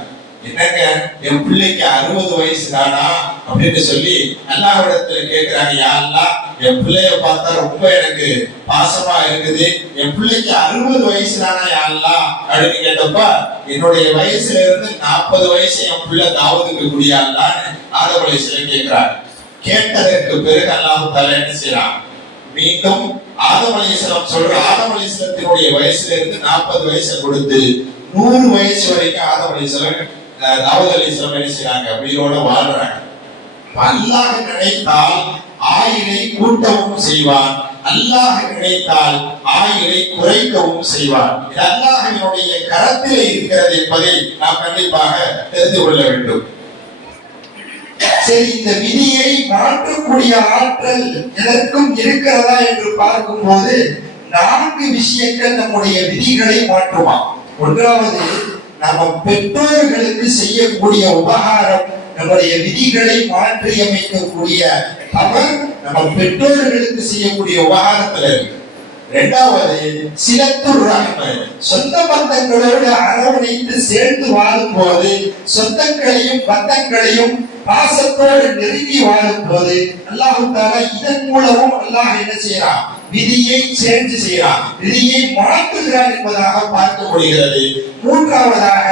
என்னங்க, என் பிள்ளைக்கு 60 வயசு தானா அப்படின்னு சொல்லி அல்லாஹ்விடத்துல கேட்கிறாங்க. யா அல்லாஹ், என் பிள்ளைய பார்த்தா ரொம்ப எனக்கு பாசமா இருக்குது, என் பிள்ளைக்கு 60 வயசு தானா யா அல்லாஹ் அப்படின்னு கேட்டப்ப, என்னுடைய வயசுல இருந்து 40 வயசு என் பிள்ளை தாவூதுக்கு கூடிய அல்லாஹ்னு ஆதம் அலைஹிஸ்ஸலாம் கேட்கிறார். கேட்டதற்கு பிறகு அல்லாஹ் தஆலா என்ன செய்யறான், மீண்டும் ஆதம் அலைஹிஸ்ஸலாம் சொல்ற, ஆதம் அலைஹிஸ்ஸலாத்தினுடைய வயசுல இருந்து 40 வயசை கொடுத்து 100 வயசு வரைக்கும் ஆதம் அலைஹிஸ்ஸலாம் தாவூத் அலைஹிஸ்ஸலாம் என்ன செய்றாங்க, உயிரோட வாழ்றாங்க. அல்லாஹ் நினைத்தால் ஆயுளை கூட்டவும் செய்வான், அல்லாஹ் நினைத்தால் ஆயுளை குறைக்கவும் செய்வார். இது அல்லாஹ்வினுடைய கரத்திலே இருக்கிறது என்பதை நாம் கண்டிப்பாக தெரிந்து கொள்ள வேண்டும். சரி, இந்த விதியை மாற்றக்கூடிய ஆற்றல் எதற்கும் இருக்கிறதா என்று பார்க்கும்போது 4 விஷயங்கள் நம்முடைய விதிகளை மாற்றுமா. ஒன்றாவது, நம்ம பெற்றோர்களுக்கு செய்யக்கூடிய உபகாரம் நம்முடைய விதிகளை மாற்றி அமைக்கக்கூடிய அவர் நம்ம பெற்றோர்களுக்கு செய்யக்கூடிய உபகாரத்தில் இருக்கு. இரண்டாவது, சிலத்துர் ரஹ்மத், சொந்த பந்தங்களோடு அரவணைத்து சேர்ந்து வாழும் போது, சொந்தங்களையும் பந்தங்களையும் பாசத்தோடு நெருங்கி வாழும் போது அல்லாஹ் தஆலா இதன் மூலமும் அல்லாஹ் என்ன செய்யறான், விதியை சேஞ்ச் செய்யறான், விதியை மாற்றுகிறான் என்பதாக பார்க்க முடிகிறது. மூன்றாவதாக,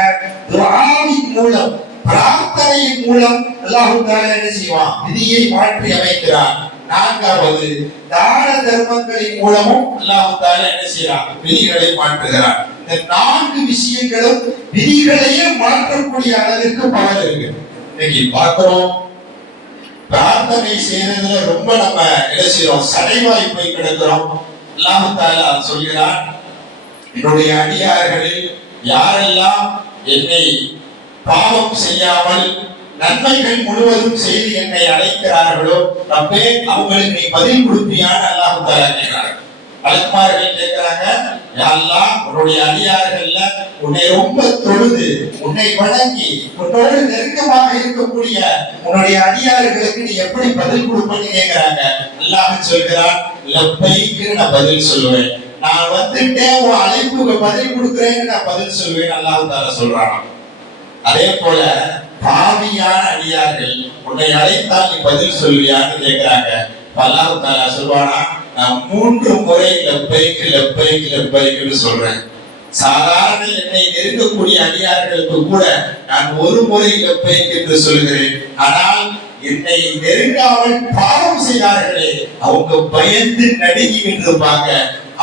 துஆவின் மூலம், பிரார்த்தனையின் மூலம் அல்லாஹ் தஆலா என்ன செய்வான், விதியை மாற்றி அமைக்கிறான். நான்காவது, தான தர்மங்களின் மூலமும் அல்லாஹ் தஆலா என்ன செய்யறான், விதிகளை மாற்றுகிறான். இந்த 4 விஷயங்களும் விதிகளையே மாற்றக்கூடிய அளவிற்கு பவர் இருக்கு. இன்னைக்கு பார்க்கிறோம், பிரார்த்தனை செய்யறதுல ரொம்ப நம்ம என்ன செய்யறோம், சடைவாய் போய் கிடக்கிறோம். அல்லாஹ் தஆலா சொல்கிறான், என்னுடைய அடியார்களில் யாரெல்லாம் என்னை பாவம் செய்யாமல் நன்மைகள் முழுவதும் செய்து என்னை அழைக்கிறார்களோ ரப்பே அவங்களுக்கு நீ பதில் கொடுப்பியான்னு அல்லாஹ் தஆலா கேட்கிறார். மலக்குமார்கள் கேட்கிறாங்க, யா அல்லாஹ் உன்னுடைய அடியார்கள்ல உன்னை ரொம்ப தொழுது உன்னை வணங்கி உன்னோடு நெருக்கமாக இருக்கக்கூடிய உன்னுடைய அடியார்களுக்கு நீ எப்படி பதில் கொடுப்பன்னு கேட்கிறாங்க. அல்லாஹ் சொல்கிறான், லப்பைக்கு நான் பதில் சொல்லுவேன், நான் வந்துட்டேன் உன் அழைப்புக்கு பதில் கொடுக்கிறேன்னு நான் பதில் சொல்லுவேன் அல்லாஹ் தஆலா சொல்றான். அதே போல பாவியான அடியார்கள் உன்னை அழைத்தால் நீ பதில் சொல்வியான்னு கேட்கிறாங்க. அல்லாஹ் தஆலா சொல்வானா, நான் 3 முறை லப்பைக்கு லப்பைக்கு லப்பைக்குன்னு சொல்றேன். சாதாரண என்னை நெருங்கக்கூடிய அடியார்களுக்கு கூட நான் 1 முறை லப்பைக்கு என்று சொல்கிறேன். ஆனால் என்னை நெருங்காமல் பாவம் செய்தார்களே அவங்க பயந்து நடுங்கிட்டு இருப்பாங்க.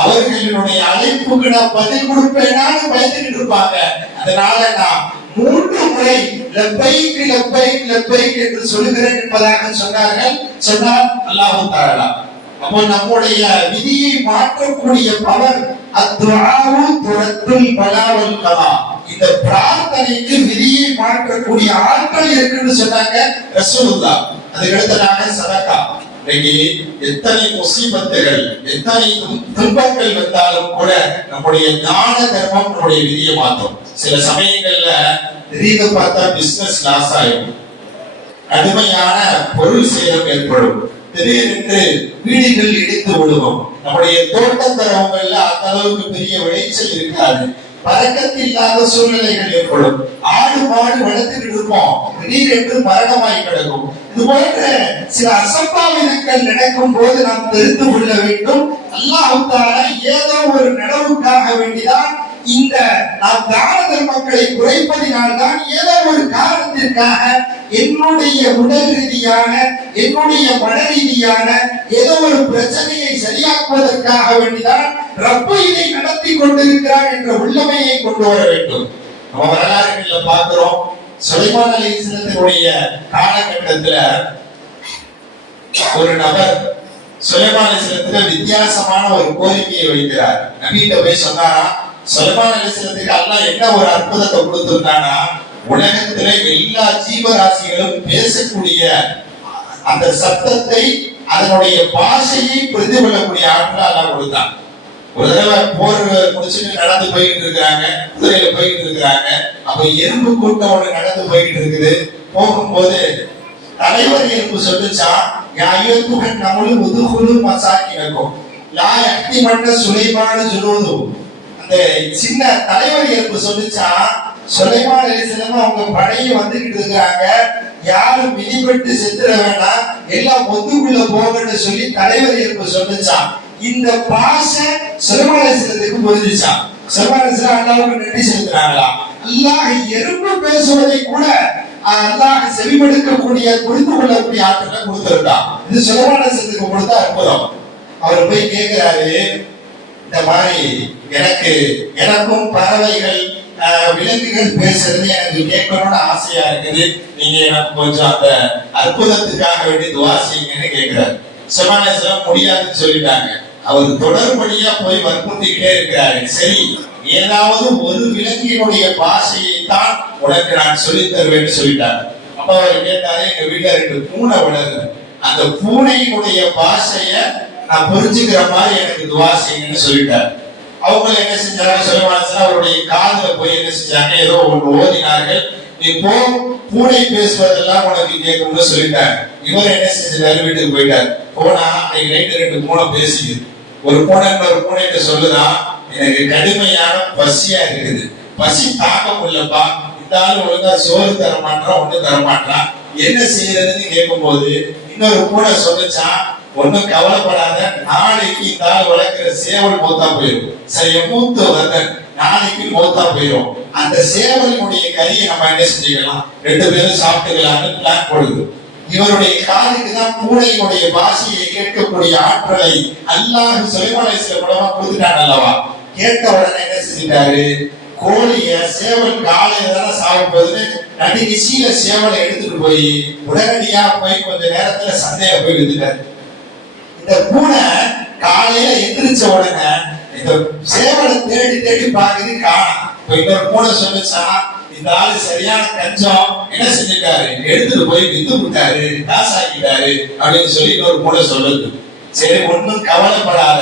அவர்களுடைய அழைப்புக்கு நான் பதில் கொடுப்பேனான்னு பயந்துட்டு இருப்பாங்க. அதனால நான் 3 முறை லப்பைக்கு லப்பைக்கு லப்பைக்கு என்று சொல்கிறேன் என்பதாக சொன்னார் அல்லாஹ் தஆலா. அப்போ நம்முடைய விதியை மாற்றக்கூடிய பவர் அத்ஆவு துரத்துல் பலாவல் கலா, இந்த பிரார்த்தனைக்கு விதியை மாற்றக்கூடிய ஆற்றல் இருக்குன்னு சொன்னாங்க ரசூலுல்லாஹ். அதுக்கு அடுத்ததாக சதகா. இன்னைக்கு எத்தனை முசீபத்துகள் எத்தனை துன்பங்கள் வந்தாலும் கூட நம்முடைய தான தர்மம் நம்முடைய விதியை மாற்றும். சில சமயங்கள்ல திடீர்னு பார்த்தா பிசினஸ் லாஸ் ஆகும், கடுமையான பொருள் சேதம் ஏற்படும், திடீரென்று வீடுகள் இடித்து விடுவோம், நம்முடைய தோட்டத்தரவுகள்ல அந்த அளவுக்கு பெரிய விளைச்சல் இருக்காது, பறக்கத்தில்லாத சூழ்நிலைகள் ஏற்படும், ஆடு மாடு வளர்த்துட்டு இருப்போம், திடீரென்று மரணமாய் கிடக்கும். இது போன்ற சில அசம்பாவிதங்கள் நடக்கும் போது நாம் தெரிந்து கொள்ள வேண்டும், அல்லாஹ் தஆலா ஏதோ ஒரு நனவுக்காக வேண்டிதான் இந்த நாம் தான தர்மங்களை குறைப்பதினால் தான் ஏதோ ஒரு காரணத்திற்காக என்னுடைய உடல் ரீதியான என்னுடைய மன ரீதியான ஏதோ ஒரு பிரச்சனையை சரியாக்குவதற்காக வேண்டிதான் ரப்பு இதை நடத்தி கொண்டிருக்கிறார் என்ற உள்ளமையை கொண்டு வர வேண்டும். நம்ம வரலாறுகள்ல பார்க்கிறோம், சுலைமான் அலைஹிஸ்ஸலாத்துடைய காலகட்டத்துல ஒரு நபர் சுலைமான் அலைஹிஸ்ஸலாத்துக்கு வித்தியாசமான ஒரு கோரிக்கையை வைக்கிறார். நபிகிட்ட போய் சொன்னாரா, சுலைமான் அலைஹிஸ்ஸலாத்துக்கு அல்லாஹ் என்ன ஒரு அற்புதத்தை கொடுத்திருந்தானா, உலகத்துல எல்லா ஜீவராசிகளும் பேசக்கூடிய அந்த சத்தத்தை அதனுடைய பாஷையை புரிந்து கொள்ளக்கூடிய ஆற்றல் அல்லாஹ் கொடுத்தான். ஒரு தடவை போர் முடிச்சுட்டு நடந்து போயிட்டு இருக்காங்க, குதிரையில போயிட்டு இருக்கிறாங்க. அப்ப எறும்பு கூட்டம் ஒண்ணு நடந்து போயிட்டு இருக்குது. போகும்போது தலைவர் எறும்பு சொல்லுச்சான், யாயுத்துகன் நம்மளும் உதுகுலு மசாக்கினக்கும் லா யக்தி மன்ன சுலைமான் ஜுனூது. அந்த சின்ன தலைவர் எறும்பு சொல்லுச்சான், சுலைமான் அலைஹிஸ்ஸலாம் அவங்க படையை வந்துகிட்டு இருக்காங்க, யாரும் மிதிபட்டு செத்துற வேண்டாம், எல்லாம் ஒத்துக்குள்ள போகணும்னு சொல்லி தலைவர் எறும்பு சொல்லுச்சான். இந்த பாஷை சுலைமான் அலைஹிஸ்ஸலாத்துக்கு புரிஞ்சுச்சான். சுலைமான் அலைஹிஸ்ஸலாம் அல்லாஹ்வுக்கு நன்றி செலுத்துறாங்களா, அல்லாஹ் எறும்பு பேசுவதை கூட அல்லாஹ் செவிமடுக்கக்கூடிய புரிந்து கொள்ளக்கூடிய ஆற்றலை கொடுத்திருக்கான். இது சுலைமான் அலைஹிஸ்ஸலாத்துக்கு கொடுத்த அற்புதம். அவர் போய் கேட்கிறாரு, இந்த மாதிரி எனக்கும் பறவைகள் விலங்குகள் பேசுறது எனக்கு கேட்கணும்னு ஆசையா இருக்குது, நீங்க எனக்கு கொஞ்சம் அந்த அற்புதத்துக்காக வேண்டி துவா செய்யுங்கன்னு கேட்கிறாரு. சுலைமான் அலைஹிஸ்ஸலாம் முடியாதுன்னு சொல்லிட்டாங்க. அவர் தொடர்படியா போய் வற்புறுத்திக்கிட்டே இருக்கிறாரு. சரி, ஏதாவது ஒரு விலங்கினுடைய பாஷையை தான் உனக்கு நான் சொல்லித் தருவேன்னு சொல்லிட்டார். அப்ப அவர் கேட்டாரு, எங்க வீட்டுல 2 பூனை வளருது, அந்த பூனையினுடைய பாஷைய நான் புரிஞ்சுக்கிற மாதிரி எனக்கு துவா செய்யுங்கன்னு சொல்லிட்டார். அவங்க என்ன செஞ்சாங்க, சுலைமான் அவருடைய காதுல போய் என்ன செஞ்சாங்க, ஏதோ ஒன்று ஓதினார்கள். இப்போ பூனை பேசுவதெல்லாம் உனக்கு கேட்கும்னு சொல்லிட்டாங்க. இவர் என்ன செஞ்சாரு, வீட்டுக்கு போயிட்டார். போனா அன்னைக்கு நைட்டு 2 பூனை பேசிக்குது. ஒரு பூனை ஒரு பூனைகிட்ட சொல்லுதான், எனக்கு கடுமையான பசியா இருக்குது, பசி தாக்க முடியலப்பா, இந்த ஆள் ஒழுங்கா சோறு தர மாட்டான், ஒண்ணும் தர மாட்டான், என்ன செய்யறதுன்னு கேட்கும் போது இன்னொரு பூனை சொல்லிச்சான், ஒன்னும் கவலைப்படாத, நாளைக்கு இந்த ஆள் வளர்க்கிற சேவல் மூத்தா போயிடும், சரி மூத்து வந்த நாளைக்கு மூத்தா போயிடும், அந்த சேவலினுடைய கறியை நம்ம என்ன செஞ்சுக்கலாம், 2 பேரும் சாப்பிட்டுக்கலாம்னு பிளான் போடுது. இவருடைய காதுக்கு தான் பூனையினுடைய பாஷையை கேட்கக்கூடிய ஆற்றலை அல்லாஹ் சுலைமான் அலைஹிஸ்ஸலாம் மூலமா கொடுத்துட்டான் அல்லவா. கேட்ட உடனே என்ன செஞ்சிட்டாரு, கோழிய சேவல் காலையில தானே சாப்பிடுறதுன்னு நடுங்கி சீல சேவலை எடுத்துட்டு போய் உடனடியா போய் கொஞ்ச நேரத்துல சந்தையில போய் வித்துட்டாரு. இந்த பூனை காலையில எந்திரிச்ச உடனே இந்த சேவலை தேடி தேடி பாக்குது, காணோம். இன்னொரு பூனை சொல்லுச்சா, இந்த ஆளு சரியான கஞ்சம், என்ன செஞ்சிட்டாரு, எடுத்துட்டு போய் வித்து விட்டாரு, காசாக்கிட்டாரு அப்படின்னு சொல்லி இன்னொரு பூனை சொல்லுது. சரி, ஒன்னும் கவலைப்படாத,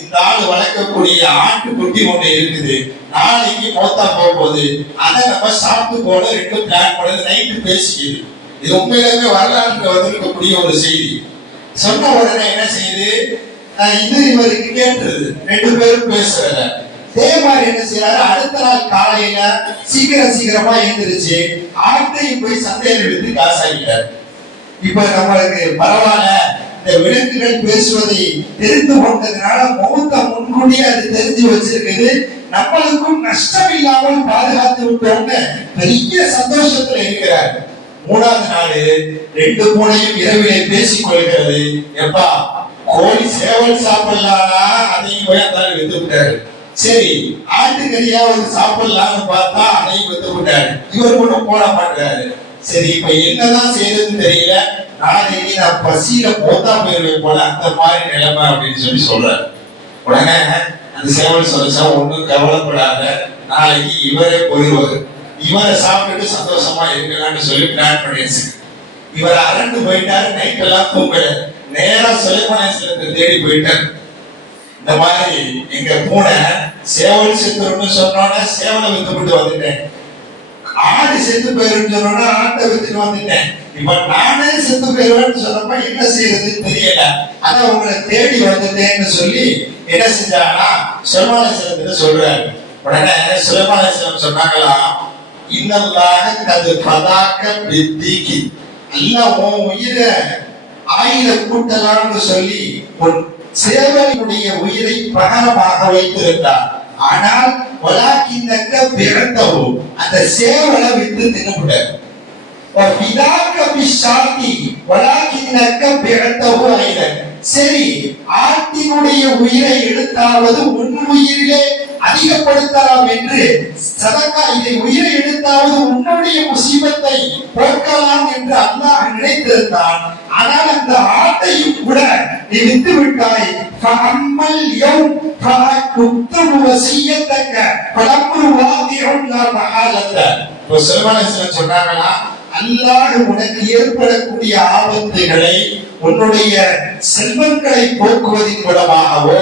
இந்த ஆளு வளர்க்கக்கூடிய ஆட்டுக்குட்டி ஒண்ணு இருக்குது, நாளைக்கு மொத்தா போகும்போது அதை நம்ம சாப்பிட்டு போல 2 பிளான் பண்ணது நைட்டு பேசிக்குது. இது உண்மையிலுமே வரலாற்று வந்திருக்கக்கூடிய ஒரு செய்தி. சொன்ன உடனே என்ன செய்யுது, இது இவருக்கு கேட்டுருது, 2 பேரும் பேசுறத. அதே மாதிரி என்ன செய்யறாரு, அடுத்த நாள் காலையில சீக்கிரமா எழுந்திருச்சு ஆட்டையும் போய் சந்தையில் எடுத்து காசாக்கிட்டார். இப்ப நம்மளுக்கு பரவாயில்ல, இந்த விலங்குகள் பேசுவதை தெரிந்து கொண்டதுனால மௌத்த முன்கூட்டியே அது தெரிஞ்சு வச்சிருக்குது, நம்மளுக்கும் நஷ்டம் இல்லாமல் பாதுகாத்து விட்டோம்னு பெரிய சந்தோஷத்துல இருக்கிறார். 3வது நாள் 2 பூனையும் இரவிலே பேசிக் கொள்கிறது, எப்பா கோழி சேவல் சாப்பிடலாம்னா அதையும் போய் அந்த வித்து விட்டாரு. சரி, ஆட்டுக்கறியாவது சாப்பிடலாம்னு பார்த்தா அதையும் வித்து விட்டாரு. இவர் கூட போட மாட்டாரு. சரி, இப்ப என்னதான் செய்யறதுன்னு தெரியல, நாளைக்கு நான் பசியில போத்தா போயிருவேன் போல, அந்த மாதிரி நிலைமை அப்படின்னு சொல்லி சொல்றாரு. உடனே அந்த சேவல் சொல்லிச்சா, ஒண்ணும் கவலைப்படாத, நாளைக்கு இவரே போயிடுவாரு, இவரை சாப்பிட்டுட்டு சந்தோஷமா இருக்கலாம்னு சொல்லி பிளான் பண்ணிடுச்சு. இவர் அரண்டு போயிட்டாரு, நைட் எல்லாம் தூங்கல, நேரா சுலைமான் அலைஹிஸ்ஸலாத்தை தேடி போயிட்டாரு. இந்த மாதிரி எங்க பூனை சேவல் செத்துருன்னு சொன்னோன்னா சேவலை வித்துவிட்டு வந்துட்டேன், ஆடு செத்து போயிருன்னு சொன்னோன்னா ஆட்டை வித்துட்டு வந்துட்டேன், இப்ப நானே செத்து போயிருவேன்னு சொன்னப்ப என்ன செய்யறதுன்னு தெரியல, அதான் உங்களை தேடி வந்துட்டேன்னு சொல்லி என்ன செஞ்சாங்கன்னா சுலைமான் அலைஹிஸ்ஸலாத்தை சொல்றாரு. உடனே சுலைமான் அலைஹிஸ்ஸலாம் சொன்னாங்களா, இன்னல்லாஹ கது பதாக்க பித்திகி, அல்லாஹ் உன் உயிரை ஆயில கூட்டலாம்னு சொல்லி உன் சேவலினுடைய உயிரை பகரமாக வைத்திருந்தார். ஆனால் வலாக்கின்னக்க பிறந்தவோ அந்த சேவலை விட்டு தின்னுவிட்டார். சரி, ஆட்டினுடைய உயிரை எடுத்தாவது உன் உயிரிலே அதிகப்படுத்தலாம் என்று சதக்கா, இதை உயிரை எடுத்தாவது உன்னுடைய முசீபத்தை போக்கலாம் என்று அல்லாஹ் நினைத்திருந்தான். ஆனால் அந்த ஆட்டையும் கூட நீ விட்டு விட்டாய். சொன்னாங்களா, அல்லாஹ் உனக்கு ஏற்படக்கூடிய ஆபத்துகளை உன்னுடைய செல்வங்களை போக்குவதன் மூலமாகவோ,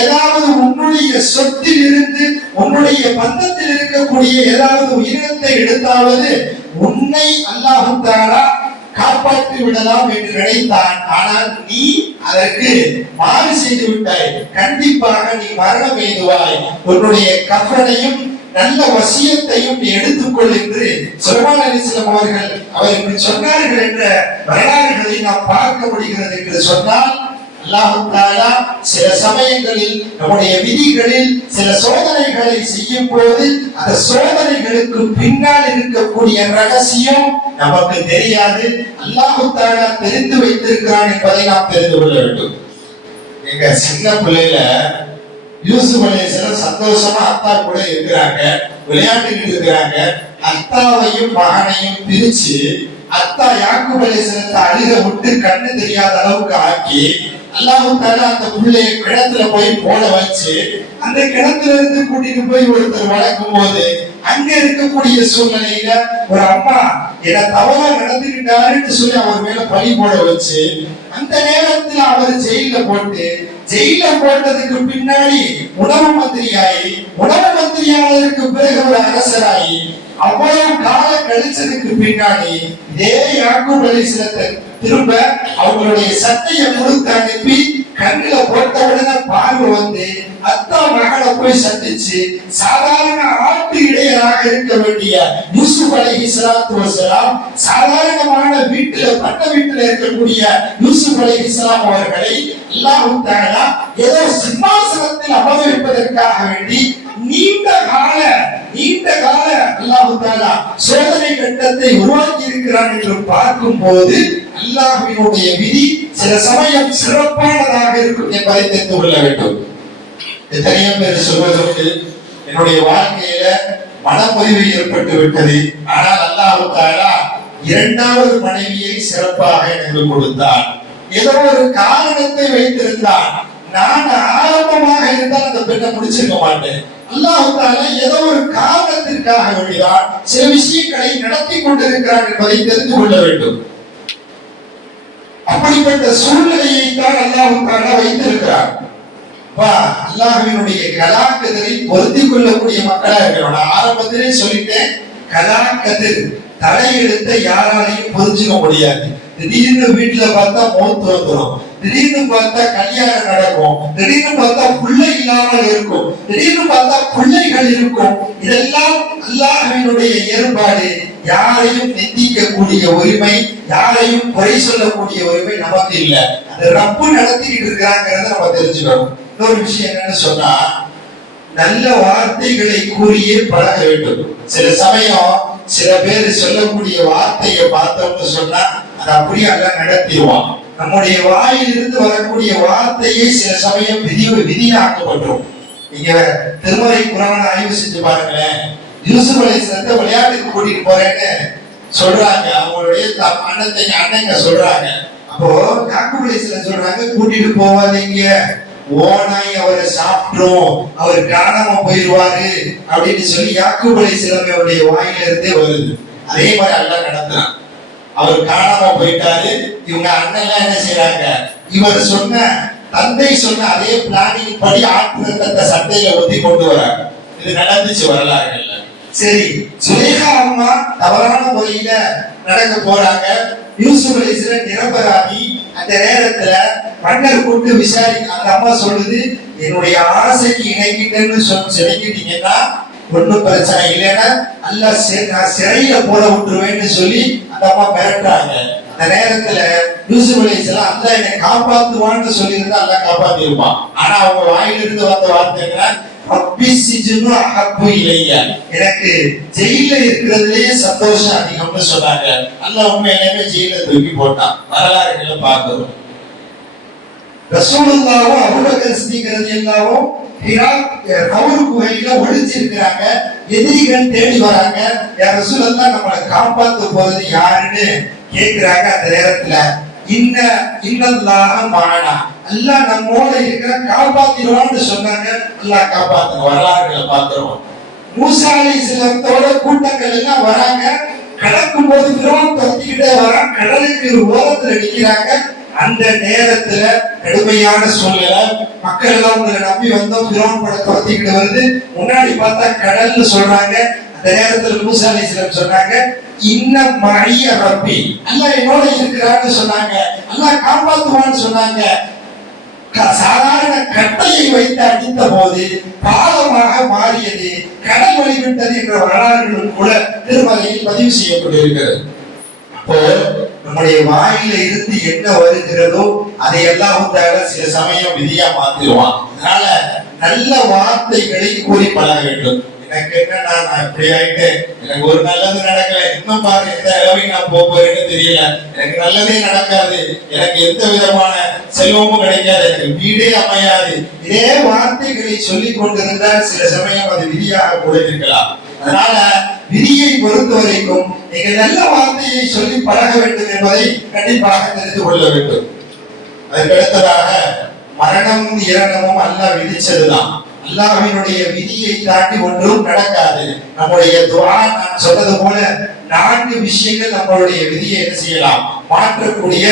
ஏதாவது உன்னுடைய சொத்தில் இருந்து உன்னுடைய பந்தத்தில் இருக்கக்கூடிய ஏதாவது உயிரினத்தை எடுத்தாவது உன்னை அல்லாஹ் தஆலா காப்பாற்றி விடலாம் என்று நினைத்தான். ஆனால் நீ அதற்கு மாறு செய்து விட்டாய். கண்டிப்பாக நீ மரணம் எய்துவாய். உன்னுடைய கஃபனையும் நல்ல வசியத்தையும் நீ எடுத்துக்கொள் என்று சுலைமான் அலைஹிஸ்ஸலாம் அவர்கள் அவருக்கு சொன்னார்கள் என்ற வரலாறுகளை நாம் பார்க்க முடிகிறது. என்று சொன்னால் அல்லாஹ் தஆலா சில சமயங்களில் நம்முடைய விதிகளில் சில சோதனைகளை செய்யும் போது அந்த சோதனைகளுக்கு பின்னால் இருக்கக்கூடிய ரகசியம் நமக்கு தெரியாது. அல்லாஹ் தஆலா தெரிந்து வைத்திருக்கிறான் என்பதை நாம் தெரிந்து கொள்ள வேண்டும். எங்க சின்ன பிள்ளையில யூசுப் அலைஹிஸ்ஸலாம் சந்தோஷமா அத்தா கூட இருக்கிறாங்க, விளையாண்டுட்டு இருக்கிறாங்க. அத்தாவையும் மகனையும் பிரிச்சு அத்தா யாக்கூப் அலைஹிஸ்ஸலாத்தை அழுக விட்டு கண்ணு தெரியாத அளவுக்கு ஆக்கி அல்லாஹ் தஆலா அந்த புள்ளைய கிணத்துல போய் போட வச்சு அந்த கிணத்துல இருந்து கூட்டிட்டு போய் ஒருத்தர் வளர்க்கும் போது அங்க இருக்கக்கூடிய சூழ்நிலையில ஒரு அம்மா என்ன தவறா நடந்துக்கிட்டாருன்னு சொல்லி அவர் மேல பழி போட வச்சு அந்த நேரத்துல அவர் ஜெயில போட்டதுக்கு பின்னாடி உணவு மந்திரியானதற்கு பிறகு ஒரு அரசராகி அவ்வளவு காலம் கழிச்சதுக்கு பின்னாடி இதே யாக்கூப் அலைஹிஸ்ஸலாம் திரும்ப அவங்களுடைய சட்டையை கொடுத்து அனுப்பி கண்ணுல போட்ட உடனே பார்வை வந்து அத்தா மகளை போய் சந்திச்சு சாதாரண ஆட்டு இடையராக இருக்க வேண்டிய யூசுப் அலைஹிஸ்ஸலாத்து வஸலாம் சாதாரணமான பண்ண வீட்டுல இருக்கக்கூடிய யூசுப் அலைஹிஸ்ஸலாம் அவர்களை அல்லாஹ் தஆலா ஏதோ சிம்மாசனத்தில் அமர வைப்பதற்காக வேண்டி நீண்ட கால அல்லாஹ் தஆலா சோதனை கட்டத்தை உருவாக்கி இருக்கிறான் என்று பார்க்கும் போது அல்லாஹ்வினுடைய விதி சில சமயம் சிறப்பானதாக இருக்கும் என்பதை தெரிந்து கொள்ள வேண்டும். எத்தனையோ பேர் சொல்வதற்கு என்னுடைய வாழ்க்கையில மனமுறிவு ஏற்பட்டு விட்டது, ஆனால் அல்லாஹ் தஆலா இரண்டாவது மனைவியை சிறப்பாக எனக்கு கொடுத்தான். ஏதோ ஒரு காரணத்தை வைத்திருந்தான். நான் ஆரம்பமாக இருந்தால் அந்த பெண்ணை முடிச்சிருக்க மாட்டேன். அல்லாஹ் தஆலா ஏதோ ஒரு காரணத்திற்காக வேண்டிதான் சில விஷயங்களை நடத்தி கொண்டிருக்கிறான் என்பதை தெரிந்து கொள்ள வேண்டும். அப்படிப்பட்ட சூழ்நிலையை தான் அல்லாஹ் தஆலா வைத்திருக்கிறார். அல்லாஹ்வினுடைய கலாக்கதிரை பொருத்திக் கொள்ளக்கூடிய மக்களா இருக்கணும். நான் ஆரம்பத்திலே சொல்லிட்டேன், கலாக்கதிர் தலையெழுத்த யாராலையும் புரிஞ்சுக்க முடியாது. திடீர்னு வீட்டுல பார்த்தா மௌத்து வந்துடும், திடீர்னு பார்த்தா கல்யாணம் நடக்கும், திடீர்னு பார்த்தா பிள்ளை இல்லாமல் இருக்கும், திடீர்னு பார்த்தா பிள்ளைகள் இருக்கும். இதெல்லாம் அல்லாஹ்வினுடைய ஏற்பாடு. யாரையும் நிந்திக்கக்கூடிய உரிமை, யாரையும் குறை சொல்லக்கூடிய உரிமை நமக்கு இல்ல. அது ரப்பு நடத்திக்கிட்டு இருக்காங்கிறத நம்ம தெரிஞ்சுக்கணும். இன்னொரு விஷயம் என்னன்னு சொன்னா, நல்ல வார்த்தைகளை கூறியே பழக வேண்டும். சில சமயம் சில பேர் சொல்லக்கூடிய வார்த்தையை பார்த்தோம்னு சொன்னா அது அப்படியே எல்லாம் நடத்திடுவான். நம்முடைய வாயிலிருந்து வரக்கூடிய வார்த்தையை சில சமயம் விதியாக்கப்பட்டுரும். நீங்க திருமறை குர்ஆனை ஆய்வு செஞ்சு பாருங்களேன். யூசுப் அலைஹிஸ்ஸலாத்தை விளையாட்டுக்கு கூட்டிட்டு போறேன்னு சொல்றாங்க. அவங்களுடைய அண்ணங்க சொல்றாங்க. அப்போ யாக்கூப் அலைஹிஸ்ஸலாம் சொல்றாங்க, கூட்டிட்டு போவாதீங்க, ஓனாய் அவரை சாப்பிட்டுரும், அவர் காணாம போயிடுவாரு அப்படின்னு சொல்லி யாக்கூப் அலைஹிஸ்ஸலாமுடைய வாயில இருந்தே வருது. அதே மாதிரி அல்லாஹ் நடத்துறான். அவர் காணாம போயிட்டாரு. இவங்க அண்ணன் என்ன செய்யறாங்க, இவர் தந்தை சொன்ன அதே பிளானிங் படி ஆட்டு ரத்தத்தை சட்டையில ஒத்தி கொண்டு வராங்க. இது நடந்துச்சு வரலாறுகள்ல. சரி, சுலேகா அம்மா தவறான முறையில நடக்க போறாங்க. யூசுப் அலைஹிஸ்ஸலாம் நிரபராதி. அந்த நேரத்துல மன்னர் கூட்டு விசாரிக்க அந்த அம்மா சொல்லுது, என்னுடைய ஆசைக்கு இணைக்கிட்டேன்னு சொல்லிக்கிட்டீங்கன்னா ஒன்னும் பிரச்சனை இல்லைன்னா அல்லாஹ் சிறையில போட விட்டுருவேன்னு சொல்லி அந்த அம்மா மிரட்டுறாங்க. அந்த நேரத்துல யூசுப் அலைஹிஸ்ஸலாம் அல்லாஹ் என்னை காப்பாத்துவான்னு சொல்லியிருந்தா அல்லாஹ் காப்பாத்திருப்பான். ஆனா அவங்க வாயிலிருந்து வந்த வார்த்தைன்னா எனக்கு ஜெயில இருக்கிறதுலயே சந்தோஷம் அதிகம்னு சொன்னாங்க. அல்லாஹ் உண்மையிலேயே ஜெயில தூக்கி போட்டான். வரலாறுகளை பார்க்கிறோம். ரசூலுல்லாஹ் அபூபக்கர் சித்திக் ரலியல்லாஹு கவுர் குகையில ஒளிஞ்சிருக்கிறாங்க. எதிரிகள் தேடி வராங்க. யா ரசூலல்லாஹ் நம்மளை காப்பாத்த போறது யாருன்னு கேக்குறாங்க. அந்த நேரத்துல இன்னல்லாஹ மஅனா, அல்லாஹ் நம்மோட இருக்கிற, காப்பாத்திடுவான்னு சொன்னாங்க. அல்லாஹ் காப்பாத்துங்க. வரலாறுகளை பார்க்கிறோம். மூசா அலைஹிஸ்ஸலாத்தோட கூட்டங்கள் எல்லாம் வராங்க. கடக்கும் போது ஃபிரௌன் துரத்திக்கிட்டே வரான். கடலுக்கு ஓரத்துல நிக்கிறாங்க. அந்த நேரத்துல கடுமையான சூழ்நிலை. மக்கள் எல்லாம் உங்களை நம்பி வந்தோம், ஃபிரௌன் படத்தை துரத்திக்கிட்டு வருது. முன்னாடி பார்த்தா கடல்னு சொல்றாங்க. அந்த நேரத்துல மூசா அலைஹிஸ்ஸலாம் சொன்னாங்க, இன்ன மழிய ரப்பி, அல்லாஹ் என்னோட இருக்கிறான்னு சொன்னாங்க. அல்லாஹ் காப்பாத்துவான்னு சொன்னாங்க. சாதாரண கட்டையை வைத்து அடித்த போது பாலமாக மாறியது, கடல் வழிவிட்டது என்ற வரலாறுகளும் கூட திருமலையில் பதிவு செய்யப்பட்டிருக்கிறது. அப்போ நம்முடைய வாயில இருந்து என்ன வருகிறதோ அதையெல்லாம் சில சமயம் விதியா மாத்திடுவான். அதனால நல்ல வார்த்தைகளை கூறி பழக வேண்டும். எனக்கு என்ன, நான் இப்படி ஆயிட்டேன், எனக்கு ஒரு நல்லது நடக்கல, இன்னும் பாரு எந்த அளவுக்கு நான் போறேன்னு தெரியல, எனக்கு நல்லதே நடக்காது, எனக்கு எந்த விதமான செல்வமும் கிடைக்காது, எனக்கு வீடே அமையாது, இதே வார்த்தைகளை சொல்லிக் கொண்டிருந்தால் சில சமயம் அது விதியாக கூட இருக்கலாம். அதனால விதியை பொறுத்த வரைக்கும் நீங்க நல்ல வார்த்தையை சொல்லி பழக வேண்டும் என்பதை கண்டிப்பாக தெரிந்து கொள்ள வேண்டும். அதுக்கடுத்ததாக மரணமும் இரணமும் அல்லாஹ் விதிச்சதுதான். அல்லாஹ்வினுடைய விதியை தாண்டி ஒன்றும் நடக்காது. நம்முடைய துஆ நான் சொன்னது போல 4 விஷயங்கள் நம்மளுடைய விதியை என்ன செய்யலாம், மாற்றக்கூடிய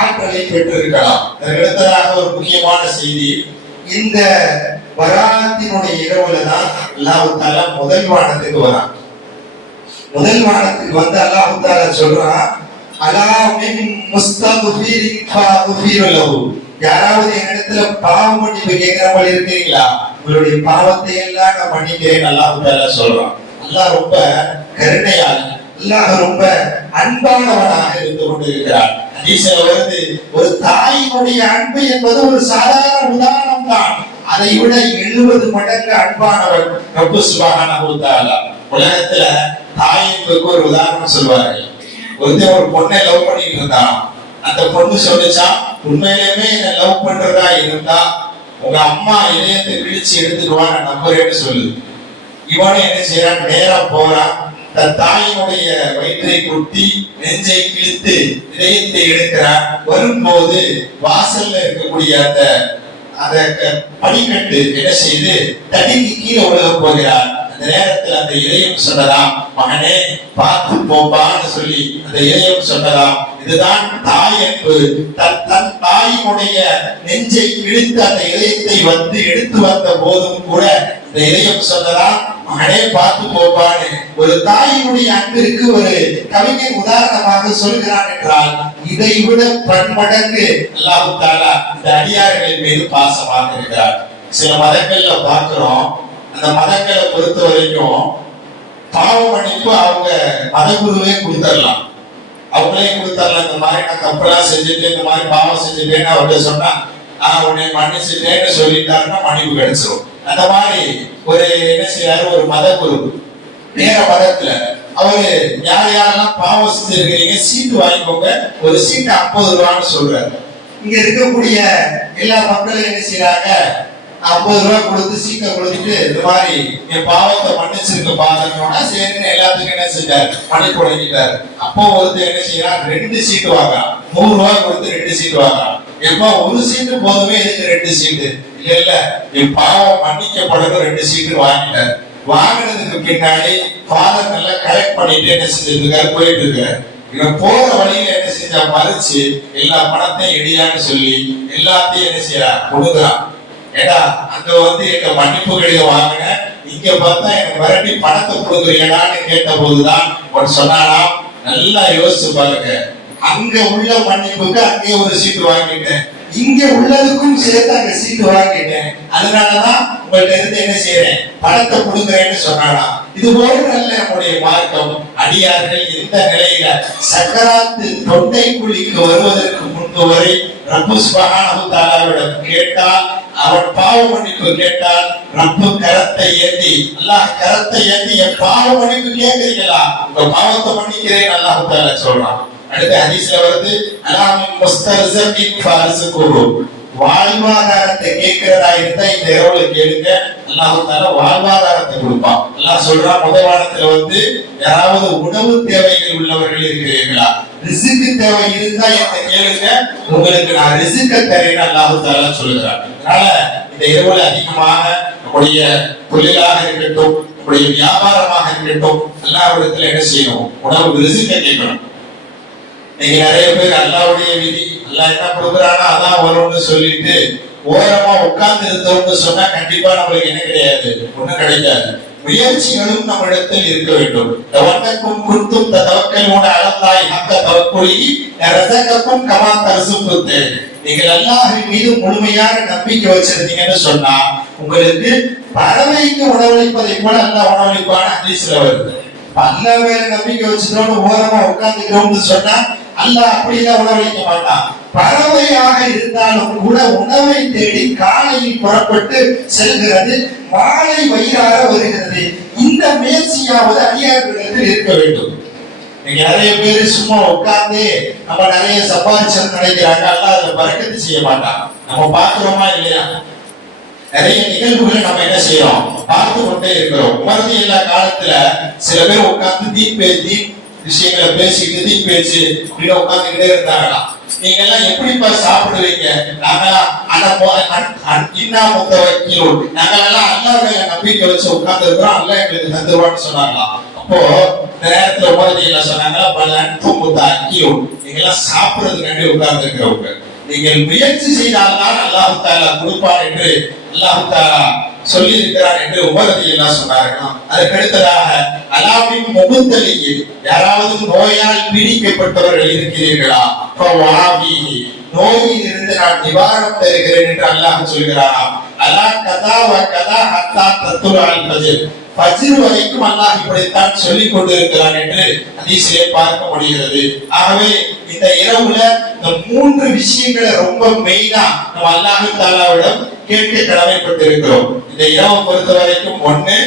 ஆற்றலை பெற்றிருக்கலாம். அதுக்கடுத்ததாக ஒரு முக்கியமான செய்தி, இந்த பராத்தினுடைய இரவுல தான் அல்லாஹ் தஆலா முதல் வானத்துக்கு வரான். முதல் வானத்துக்கு வந்து அல்லாஹ் தஆலா சொல்றான், அலா மின் முஸ்தக்ஃபிரின் ஃபக்ஃபிர் லஹு. யாராவது என்னிடத்துல பாவ மன்னிப்பு கேட்கிறவங்க இருக்கீங்களா, உங்களுடைய பாவத்தை எல்லாம் நான் மன்னிக்கிறேன் அல்லாஹ் தஆலா சொல்றான். அல்லாஹ் ரொம்ப கருணையாளன், அல்லாஹ் ரொம்ப அன்பானவனாக இருந்து கொண்டிருக்கிறார். ஹதீஸ்ல வருது, ஒரு தாயினுடைய அன்பு என்பது ஒரு சாதாரண உதாரணம் தான், அதை விட 70 மடங்கு அன்பானவர் ரப்பு சுப்ஹானஹு வ தஆலா. உலகத்துல தாயினுக்கு ஒரு உதாரணம் சொல்வாங்க. ஒருத்தன் ஒரு பொண்ணை லவ் பண்ணிட்டு இருந்தான். அந்த பொண்ணு சொல்லுச்சா, உண்மையிலுமே என்ன லவ் பண்றதா இருந்தா உங்க அம்மா இதயத்தை பிடிச்சு எடுத்துட்டு வா, நான் நம்புறேன்னு சொல்லுது. இவனே என்ன செய்யறான், நேரா போறான், தன் தாயினுடைய வயிற்றை குத்தி நெஞ்சை கிழித்து இதயத்தை எடுக்கிறான். வரும்போது வாசல்ல இருக்கக்கூடிய அந்த படிக்கட்டு என்ன செய்து தடிக்கு கீழே உலக போகிறார். அந்த நேரத்தில் அந்த இதயம் சொன்னதாம், மகனே பார்த்து போப்பான்னு சொல்லி அந்த இதயம் சொன்னதாம், இதுதான் தாய் அன்பு. தன் தாயினுடைய நெஞ்சை கிழித்து அந்த இதயத்தை வந்து எடுத்து வந்த போதும் கூட இந்த இதயம் சொன்னதாம், மகனே பார்த்து போப்பான்னு. ஒரு தாயினுடைய அன்பிற்கு ஒரு கவிஞன் உதாரணமாக சொல்கிறான் என்றால், இதை விட பன்மடங்கு அல்லாஹ் தஆலா இந்த அடியார்களின் மீது பாசமாக இருக்கிறார். சில மதங்கள்ல பார்க்கிறோம், அந்த மதங்களை பொறுத்த வரைக்கும் பாவ மன்னிப்பு அவங்க மதகுருவே கொடுத்துடலாம், அவங்களே கொடுத்துடலாம். இந்த மாதிரி நான் தப்பெல்லாம் செஞ்சுட்டு இந்த மாதிரி பாவம் செஞ்சுட்டேன்னு அவர்கிட்ட சொன்னா உன்னை மன்னிச்சுட்டேன்னு சொல்லிட்டாருன்னா மன்னிப்பு கிடைச்சிடும். அந்த மாதிரி ஒரு என்ன செய்யறாரு, ஒரு மதகுரு வேற மதத்துல அவரு யார் யாரெல்லாம் பாவம் செஞ்சிருக்கிறீங்க சீட்டு வாங்கிக்கோங்க, ஒரு சீட்டு 50 ரூபான்னு சொல்றாரு. இங்க இருக்கக்கூடிய எல்லா மக்களும் என்ன செய்யறாங்க, 50 ரூபாய் கொடுத்து சீட்டை கொடுத்துட்டு இந்த மாதிரி என் பாவத்தை மன்னிச்சிருக்க பாத்தோம்னா சரின்னு எல்லாத்துக்கும் என்ன செஞ்சாரு, மன்னிப்பு வழங்கிட்டாரு. அப்போ ஒருத்தர் என்ன செய்யறான், 2 சீட்டு வாங்குறான், 100 ரூபாய் கொடுத்து 2 சீட்டு வாங்குறான். எப்ப ஒரு சீட்டு போதுமே, இதுக்கு 2 சீட்டு இல்ல, என் பாவம் மன்னிக்கப்படணும் 2 சீட்டு வாங்கிட்டாரு. வாங்கினதுக்கு பின்னாடி ஃபாதர் நல்லா கரெக்ட் பண்ணிட்டு என்ன செஞ்சிருக்காரு, போயிட்டு இருக்காரு. இவன் போற வழியில என்ன செஞ்சா, மறிச்சு எல்லா பணத்தையும் இடியான்னு சொல்லி எல்லாத்தையும் என்ன செய்யறா, கொடுக்குறான். ஏடா அங்க வந்து எங்க மன்னிப்பு கடிதம் வாங்கின, இங்க பார்த்தா எனக்கு மறுபடி பணத்தை கொடுக்குறீங்கடான்னு கேட்ட போதுதான் அவன் சொன்னானா, நல்லா யோசிச்சு பாருங்க, அங்க உள்ள மன்னிப்புக்கு அங்கே ஒரு சீட்டு வாங்கிட்டேன், இங்க உள்ளதுக்கும் சேர்த்து அங்க சீட்டு வாங்கிட்டேன், அதனாலதான் உங்கள்ட்ட இருந்து என்ன செய்யறேன், பணத்தை கொடுக்குறேன்னு சொன்னானா. இது போல நல்ல நம்முடைய மார்க்கம். அடியார்கள் இந்த நிலையில சக்கராத்து தொண்டை குழிக்கு வருவதற்கு முன்பு வரை ரப்பு சுப்ஹானஹு வ தஆலாவிடம் கேட்டால், அவன் பாவ மன்னிப்பு கேட்டால், ரப்பு கரத்தை ஏந்தி, அல்லாஹ் கரத்தை ஏந்தி என் பாவ மன்னிப்பு கேட்கிறீங்களா, உங்க பாவத்தை மன்னிக்கிறேன் அல்லாஹ் தஆலா சொல்றான். அடுத்த ஹதீஸ்ல வருது, அலாமின் முஸ்தர்ஸின் ஃபாரிஸுகுரு. வாழ்வாதாரத்தை கேட்கிறதா இருந்தா இந்த இரவுல கேளுங்க, அல்லாஹ் தஆலா வாழ்வாதாரத்தை கொடுப்பான். அல்லாஹ் சொல்றான், முதல் வானத்துல வந்து யாராவது உணவு தேவைகள் உள்ளவர்கள் இருக்கிறீர்களா, ரிஸ்க் தேவை இருந்தா என்ன கேளுங்க, உங்களுக்கு நான் ரிஸ்க் தரேன்னு அல்லாஹ் தஆலா சொல்கிறார். அதனால இந்த இரவுல அதிகமாக நம்முடைய தொழிலாக இருக்கட்டும், நம்முடைய வியாபாரமாக இருக்கட்டும், எல்லாவிடத்துல என்ன செய்யணும், உணவு ரிஸ்க் கேட்கணும். நீங்க நிறைய பேர் அல்லாஹ்வுடைய விதி, அல்லாஹ் என்ன கொடுக்குறானோ அதான் வரும்னு சொல்லிட்டு ஓரமா உட்கார்ந்து இருந்தோம்னு சொன்னா கண்டிப்பா நம்மளுக்கு என்ன கிடையாது, ஒண்ணும் கிடைக்காது. முயற்சிகளும் நம்மிடத்தில் இருக்க வேண்டும். தவக்கக்கும் குந்தும் தவக்கலூன அலல்லாஹி ஹக்க தவக்குலிஹி ரஸகக்கும் கமா தர்ஸுகுத். நீங்கள் அல்லாஹ்வின் மீது முழுமையான நம்பிக்கை வச்சிருந்தீங்கன்னு சொன்னா உங்களுக்கு பறவைக்கு உணவளிப்பதை போல அல்லாஹ் உணவளிப்பான ஹதீஸ்ல வருது. அல்லாஹ் மேல நம்பிக்கை வச்சுட்டோம்னு ஓரமா உட்கார்ந்துட்டோம்னு சொன்னா அல்லாஹ் அப்படிதான் உணவளிக்க மாட்டான். பறவையாக இருந்தாலும் கூட உணவை தேடி காலையில் புறப்பட்டு செல்கிறது, மாலை வயிறார வருகிறது. இந்த முயற்சியாவது அடியார்களிடத்தில் இருக்க வேண்டும். நீங்க நிறைய பேர் சும்மா உட்கார்ந்து நம்ம நிறைய சம்பாதிச்சோம்னு நினைக்கிறாங்க, அல்லாஹ் அதை பறக்கத்து செய்ய மாட்டான். நம்ம பார்க்கிறோமா இல்லையா, நிறைய நிகழ்வுகளை நம்ம என்ன செய்யறோம், பார்த்து கொண்டே இருக்கிறோம். மறுபடியும் எல்லா காலத்துல சில பேர் உட்கார்ந்து தீ விஷயங்களை பேசிட்டு தீ பேச்சு அப்படின்னு உட்கார்ந்துக்கிட்டே இருந்தாங்களாம். நீங்க எல்லாம் எப்படிப்பா சாப்பிடுவீங்க? நாங்கெல்லாம் நாங்கெல்லாம் அல்லாஹ் மேல நம்பிக்கை வச்சு உட்கார்ந்து இருக்கிறோம், அல்லாஹ் எங்களுக்கு தந்துருவான்னு சொன்னாங்களாம். அப்போ இந்த நேரத்துல உபரதியில சொன்னாங்களா, நீங்க எல்லாம் சாப்பிடுறதுக்காண்டி உட்கார்ந்து இருக்கிறவங்க, நீங்கள் முயற்சி செய்தால்தான் அல்லாஹ் தஆலா கொடுப்பார் என்று அல்லாஹ் தஆலா சொல்லி இருக்கிறார் என்று உபரதியெல்லாம் சொன்னார்களாம். அதற்கு அடுத்ததாக அலாவின் முகுத்தலியில் யாராவது நோயால் பீடிக்கப்பட்டவர்கள் இருக்கிறீர்களா, நோயில் இருந்து நான் நிவாரணம் தருகிறேன் என்று அல்லாஹ் சொல்கிறாராம். அலா கதா வ கதா ஹத்தா தத்துல் ஃபஜ்ர், ஃபஜ்ர் வரைக்கும் அல்லாஹ் இப்படித்தான் சொல்லிக் கொண்டிருக்கிறான் என்று ஹதீஸிலே பார்க்க முடிகிறது. ஆகவே இந்த இரவுல இந்த 3 விஷயங்களை ரொம்ப மெயினா நம்ம அல்லாஹ் தஆலாவிடம் கேட்க கடமைப்பட்டிருக்கிறோம். இந்த இரவை பொறுத்த வரைக்கும் 1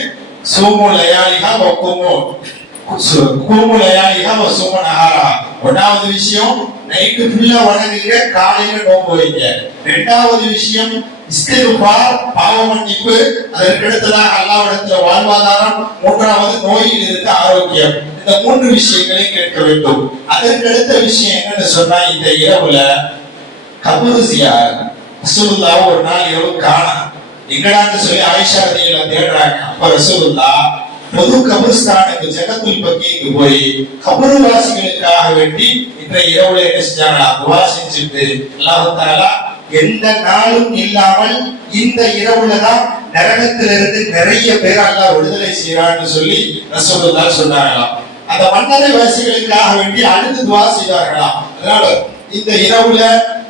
சூமு லயாலிஹா வ கூமு லயாலிஹா வ சூமு நஹாரா. 1வது விஷயம் நைட்டு ஃபுல்லா வணங்குங்க, காலையில நோன்பு வைங்க. 2வது விஷயம் இஸ்திக்ஃபார், பாவ மன்னிப்பு. அதற்கு அடுத்ததாக அல்லாஹ்விடத்தில் வாழ்வாதாரம். 3வது நோயில் இருந்து ஆரோக்கியம். இந்த 3 விஷயங்களை கேட்க வேண்டும். அதற்கு அடுத்த விஷயம் என்னன்னு சொன்னா, இந்த இரவுல கபர் ஜியாரத். ரசூலுல்லாஹ் ஒரு நாள் இரவு காணோம், எங்கடான்னு சொல்லி ஆயிஷா ரலியல்லாஹு தேடுறாங்க. அப்ப ரசூலுல்லாஹ் பொது கபர்ஸ்தானுக்கு ஜன்னத்துல் பக்கீக்கு போய் கபர்வாசிகளுக்காக வேண்டி இன்றைய இரவுல என்ன செஞ்சாங்களா, துஆ செஞ்சுட்டு அல்லாஹ் தஆலா எந்த நாளும் இல்லாமல் இந்த இரவுலதான் நரகத்திலிருந்து நிறைய பேர் அல்லாஹ் விடுதலை செய்யறான்னு சொல்லி ரசூலுல்லாஹ் சொன்னாங்களாம். அந்த மன்னரை வாசிகளுக்காக வேண்டி அழுது துஆ செய்தார்களாம். அதனால இந்த இரவுல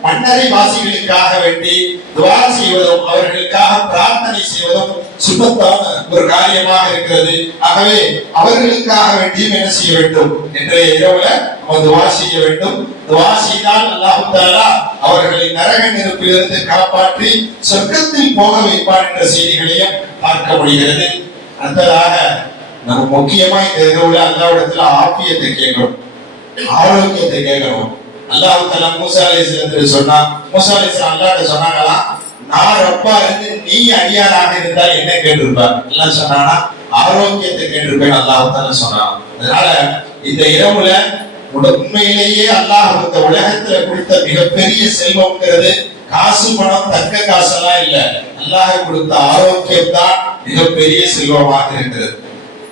மன்னரை வாசிகளுக்காக வேண்டி துஆ செய்வதும் அவர்களுக்காக பிரார்த்தனை செய்வதும் சுபத்தான ஒரு காரியமாக இருக்கிறது. ஆகவே அவர்களுக்காக வேண்டியும் என்ன செய்ய வேண்டும், இன்றைய இரவுல நம்ம துஆ செய்ய வேண்டும். துஆ செய்தால் அல்லாஹ் தஆலா அவர்களை நரக நெருப்பிலிருந்து காப்பாற்றி சொர்க்கத்தில் போக வைப்பார் என்ற செய்திகளையும் பார்க்க முடிகிறது. அடுத்ததாக நம்ம முக்கியமா இந்த இரவுல அல்லாஹ்விடத்துல ஆஃபியத்தை கேட்கணும், ஆரோக்கியத்தை கேட்கணும். அல்லாஹ் தஆலா மூசா அலைஹிஸ்ஸலாம் சொன்னா, மூசா அலைஹிஸ்ஸலாம் அல்லாஹ்ட்ட சொன்னாங்களா, நான் ரப்பா இருந்து நீ அடியாராக இருந்தால் என்ன கேட்டிருப்பார்? எல்லாம் சொன்னானா, ஆரோக்கியத்தை கேட்டிருப்பேன் அல்லாஹ் தஆலா சொன்னான். அதனால இந்த இரவுல உண்மையிலேயே அல்லாஹ் இந்த உலகத்துல கொடுத்த மிகப்பெரிய செல்வம்ங்கிறது காசு பணம் தக்க காசெல்லாம் இல்ல, அல்லாஹ் கொடுத்த ஆரோக்கியம் தான் மிகப்பெரிய செல்வமாக இருக்கிறது.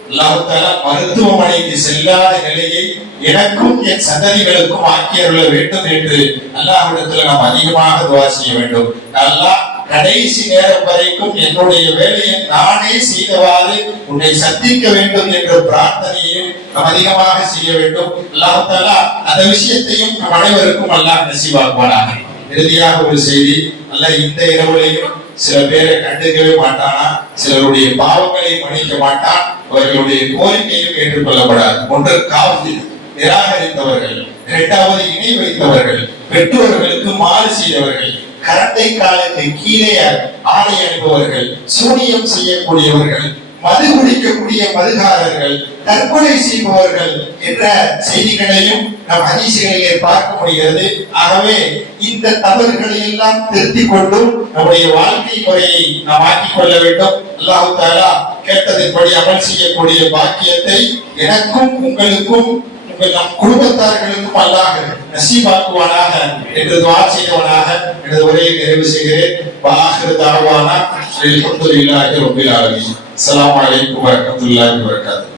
அல்லாஹ் தஆலா மருத்துவமனைக்கு செல்லாத நிலையை எனக்கும் என் சந்ததிகளுக்கும் ஆக்கியருள வேண்டும் என்று அல்லாஹ்விடத்தில் நாம் அதிகமாக துஆ செய்ய வேண்டும். அல்லாஹ் கடைசி நேரம் வரைக்கும் என்னுடைய வேலையை நானே செய்தவாறு உன்னை சந்திக்க வேண்டும் என்ற பிரார்த்தனையும் நாம் அதிகமாக செய்ய வேண்டும். அல்லாஹ் தஆலா அந்த விஷயத்தையும் நம் அனைவருக்கும் அல்லாஹ் நசீபாக்குவானாக. இறுதியாக ஒரு செய்தி, அல்லாஹ் இந்த இரவுலையும் சில பேரை கண்டுக்கவே மாட்டானா, சிலருடைய பாவங்களை மன்னிக்க மாட்டான், அவர்களுடைய கோரிக்கையும் ஏற்றுக்கொள்ளப்படாது. 1 காஃபிர், நிராகரித்தவர்கள். 2வது இணை வைத்தவர்கள், பெற்றோர்களுக்கு மாறு செய்தவர்கள், கரண்டை காலுக்கு கீழே ஆடை அணிபவர்கள், சூனியம் செய்யக்கூடியவர்கள், மது குடிக்கக்கூடிய மதுகாரர்கள், தற்கொலை செய்பவர்கள் என்ற செய்திகளையும் நம் ஹதீஸ்களிலே பார்க்க முடிகிறது. ஆகவே இந்த தவறுகளை எல்லாம் திருத்திக் கொண்டு நம்முடைய வாழ்க்கை முறையை நாம் ஆக்கிக் கொள்ள வேண்டும். அல்லாஹ் தஆலா கேட்டதின்படி அமல் செய்யக்கூடிய பாக்கியத்தை எனக்கும் உங்களுக்கும் நம் குடும்பத்தார்களுக்கும் அல்லாஹ் நசீபாக்குவானாக என்று துஆ செய்தவனாக எனது உரையை நிறைவு செய்கிறேன். வாஹிரு தஅவானா அல்ஹம்துலில்லாஹி ரப்பில் ஆலமீன். அஸ்ஸலாமு அலைக்கும் வரஹ்மத்துல்லாஹி வபரகாத்துஹு.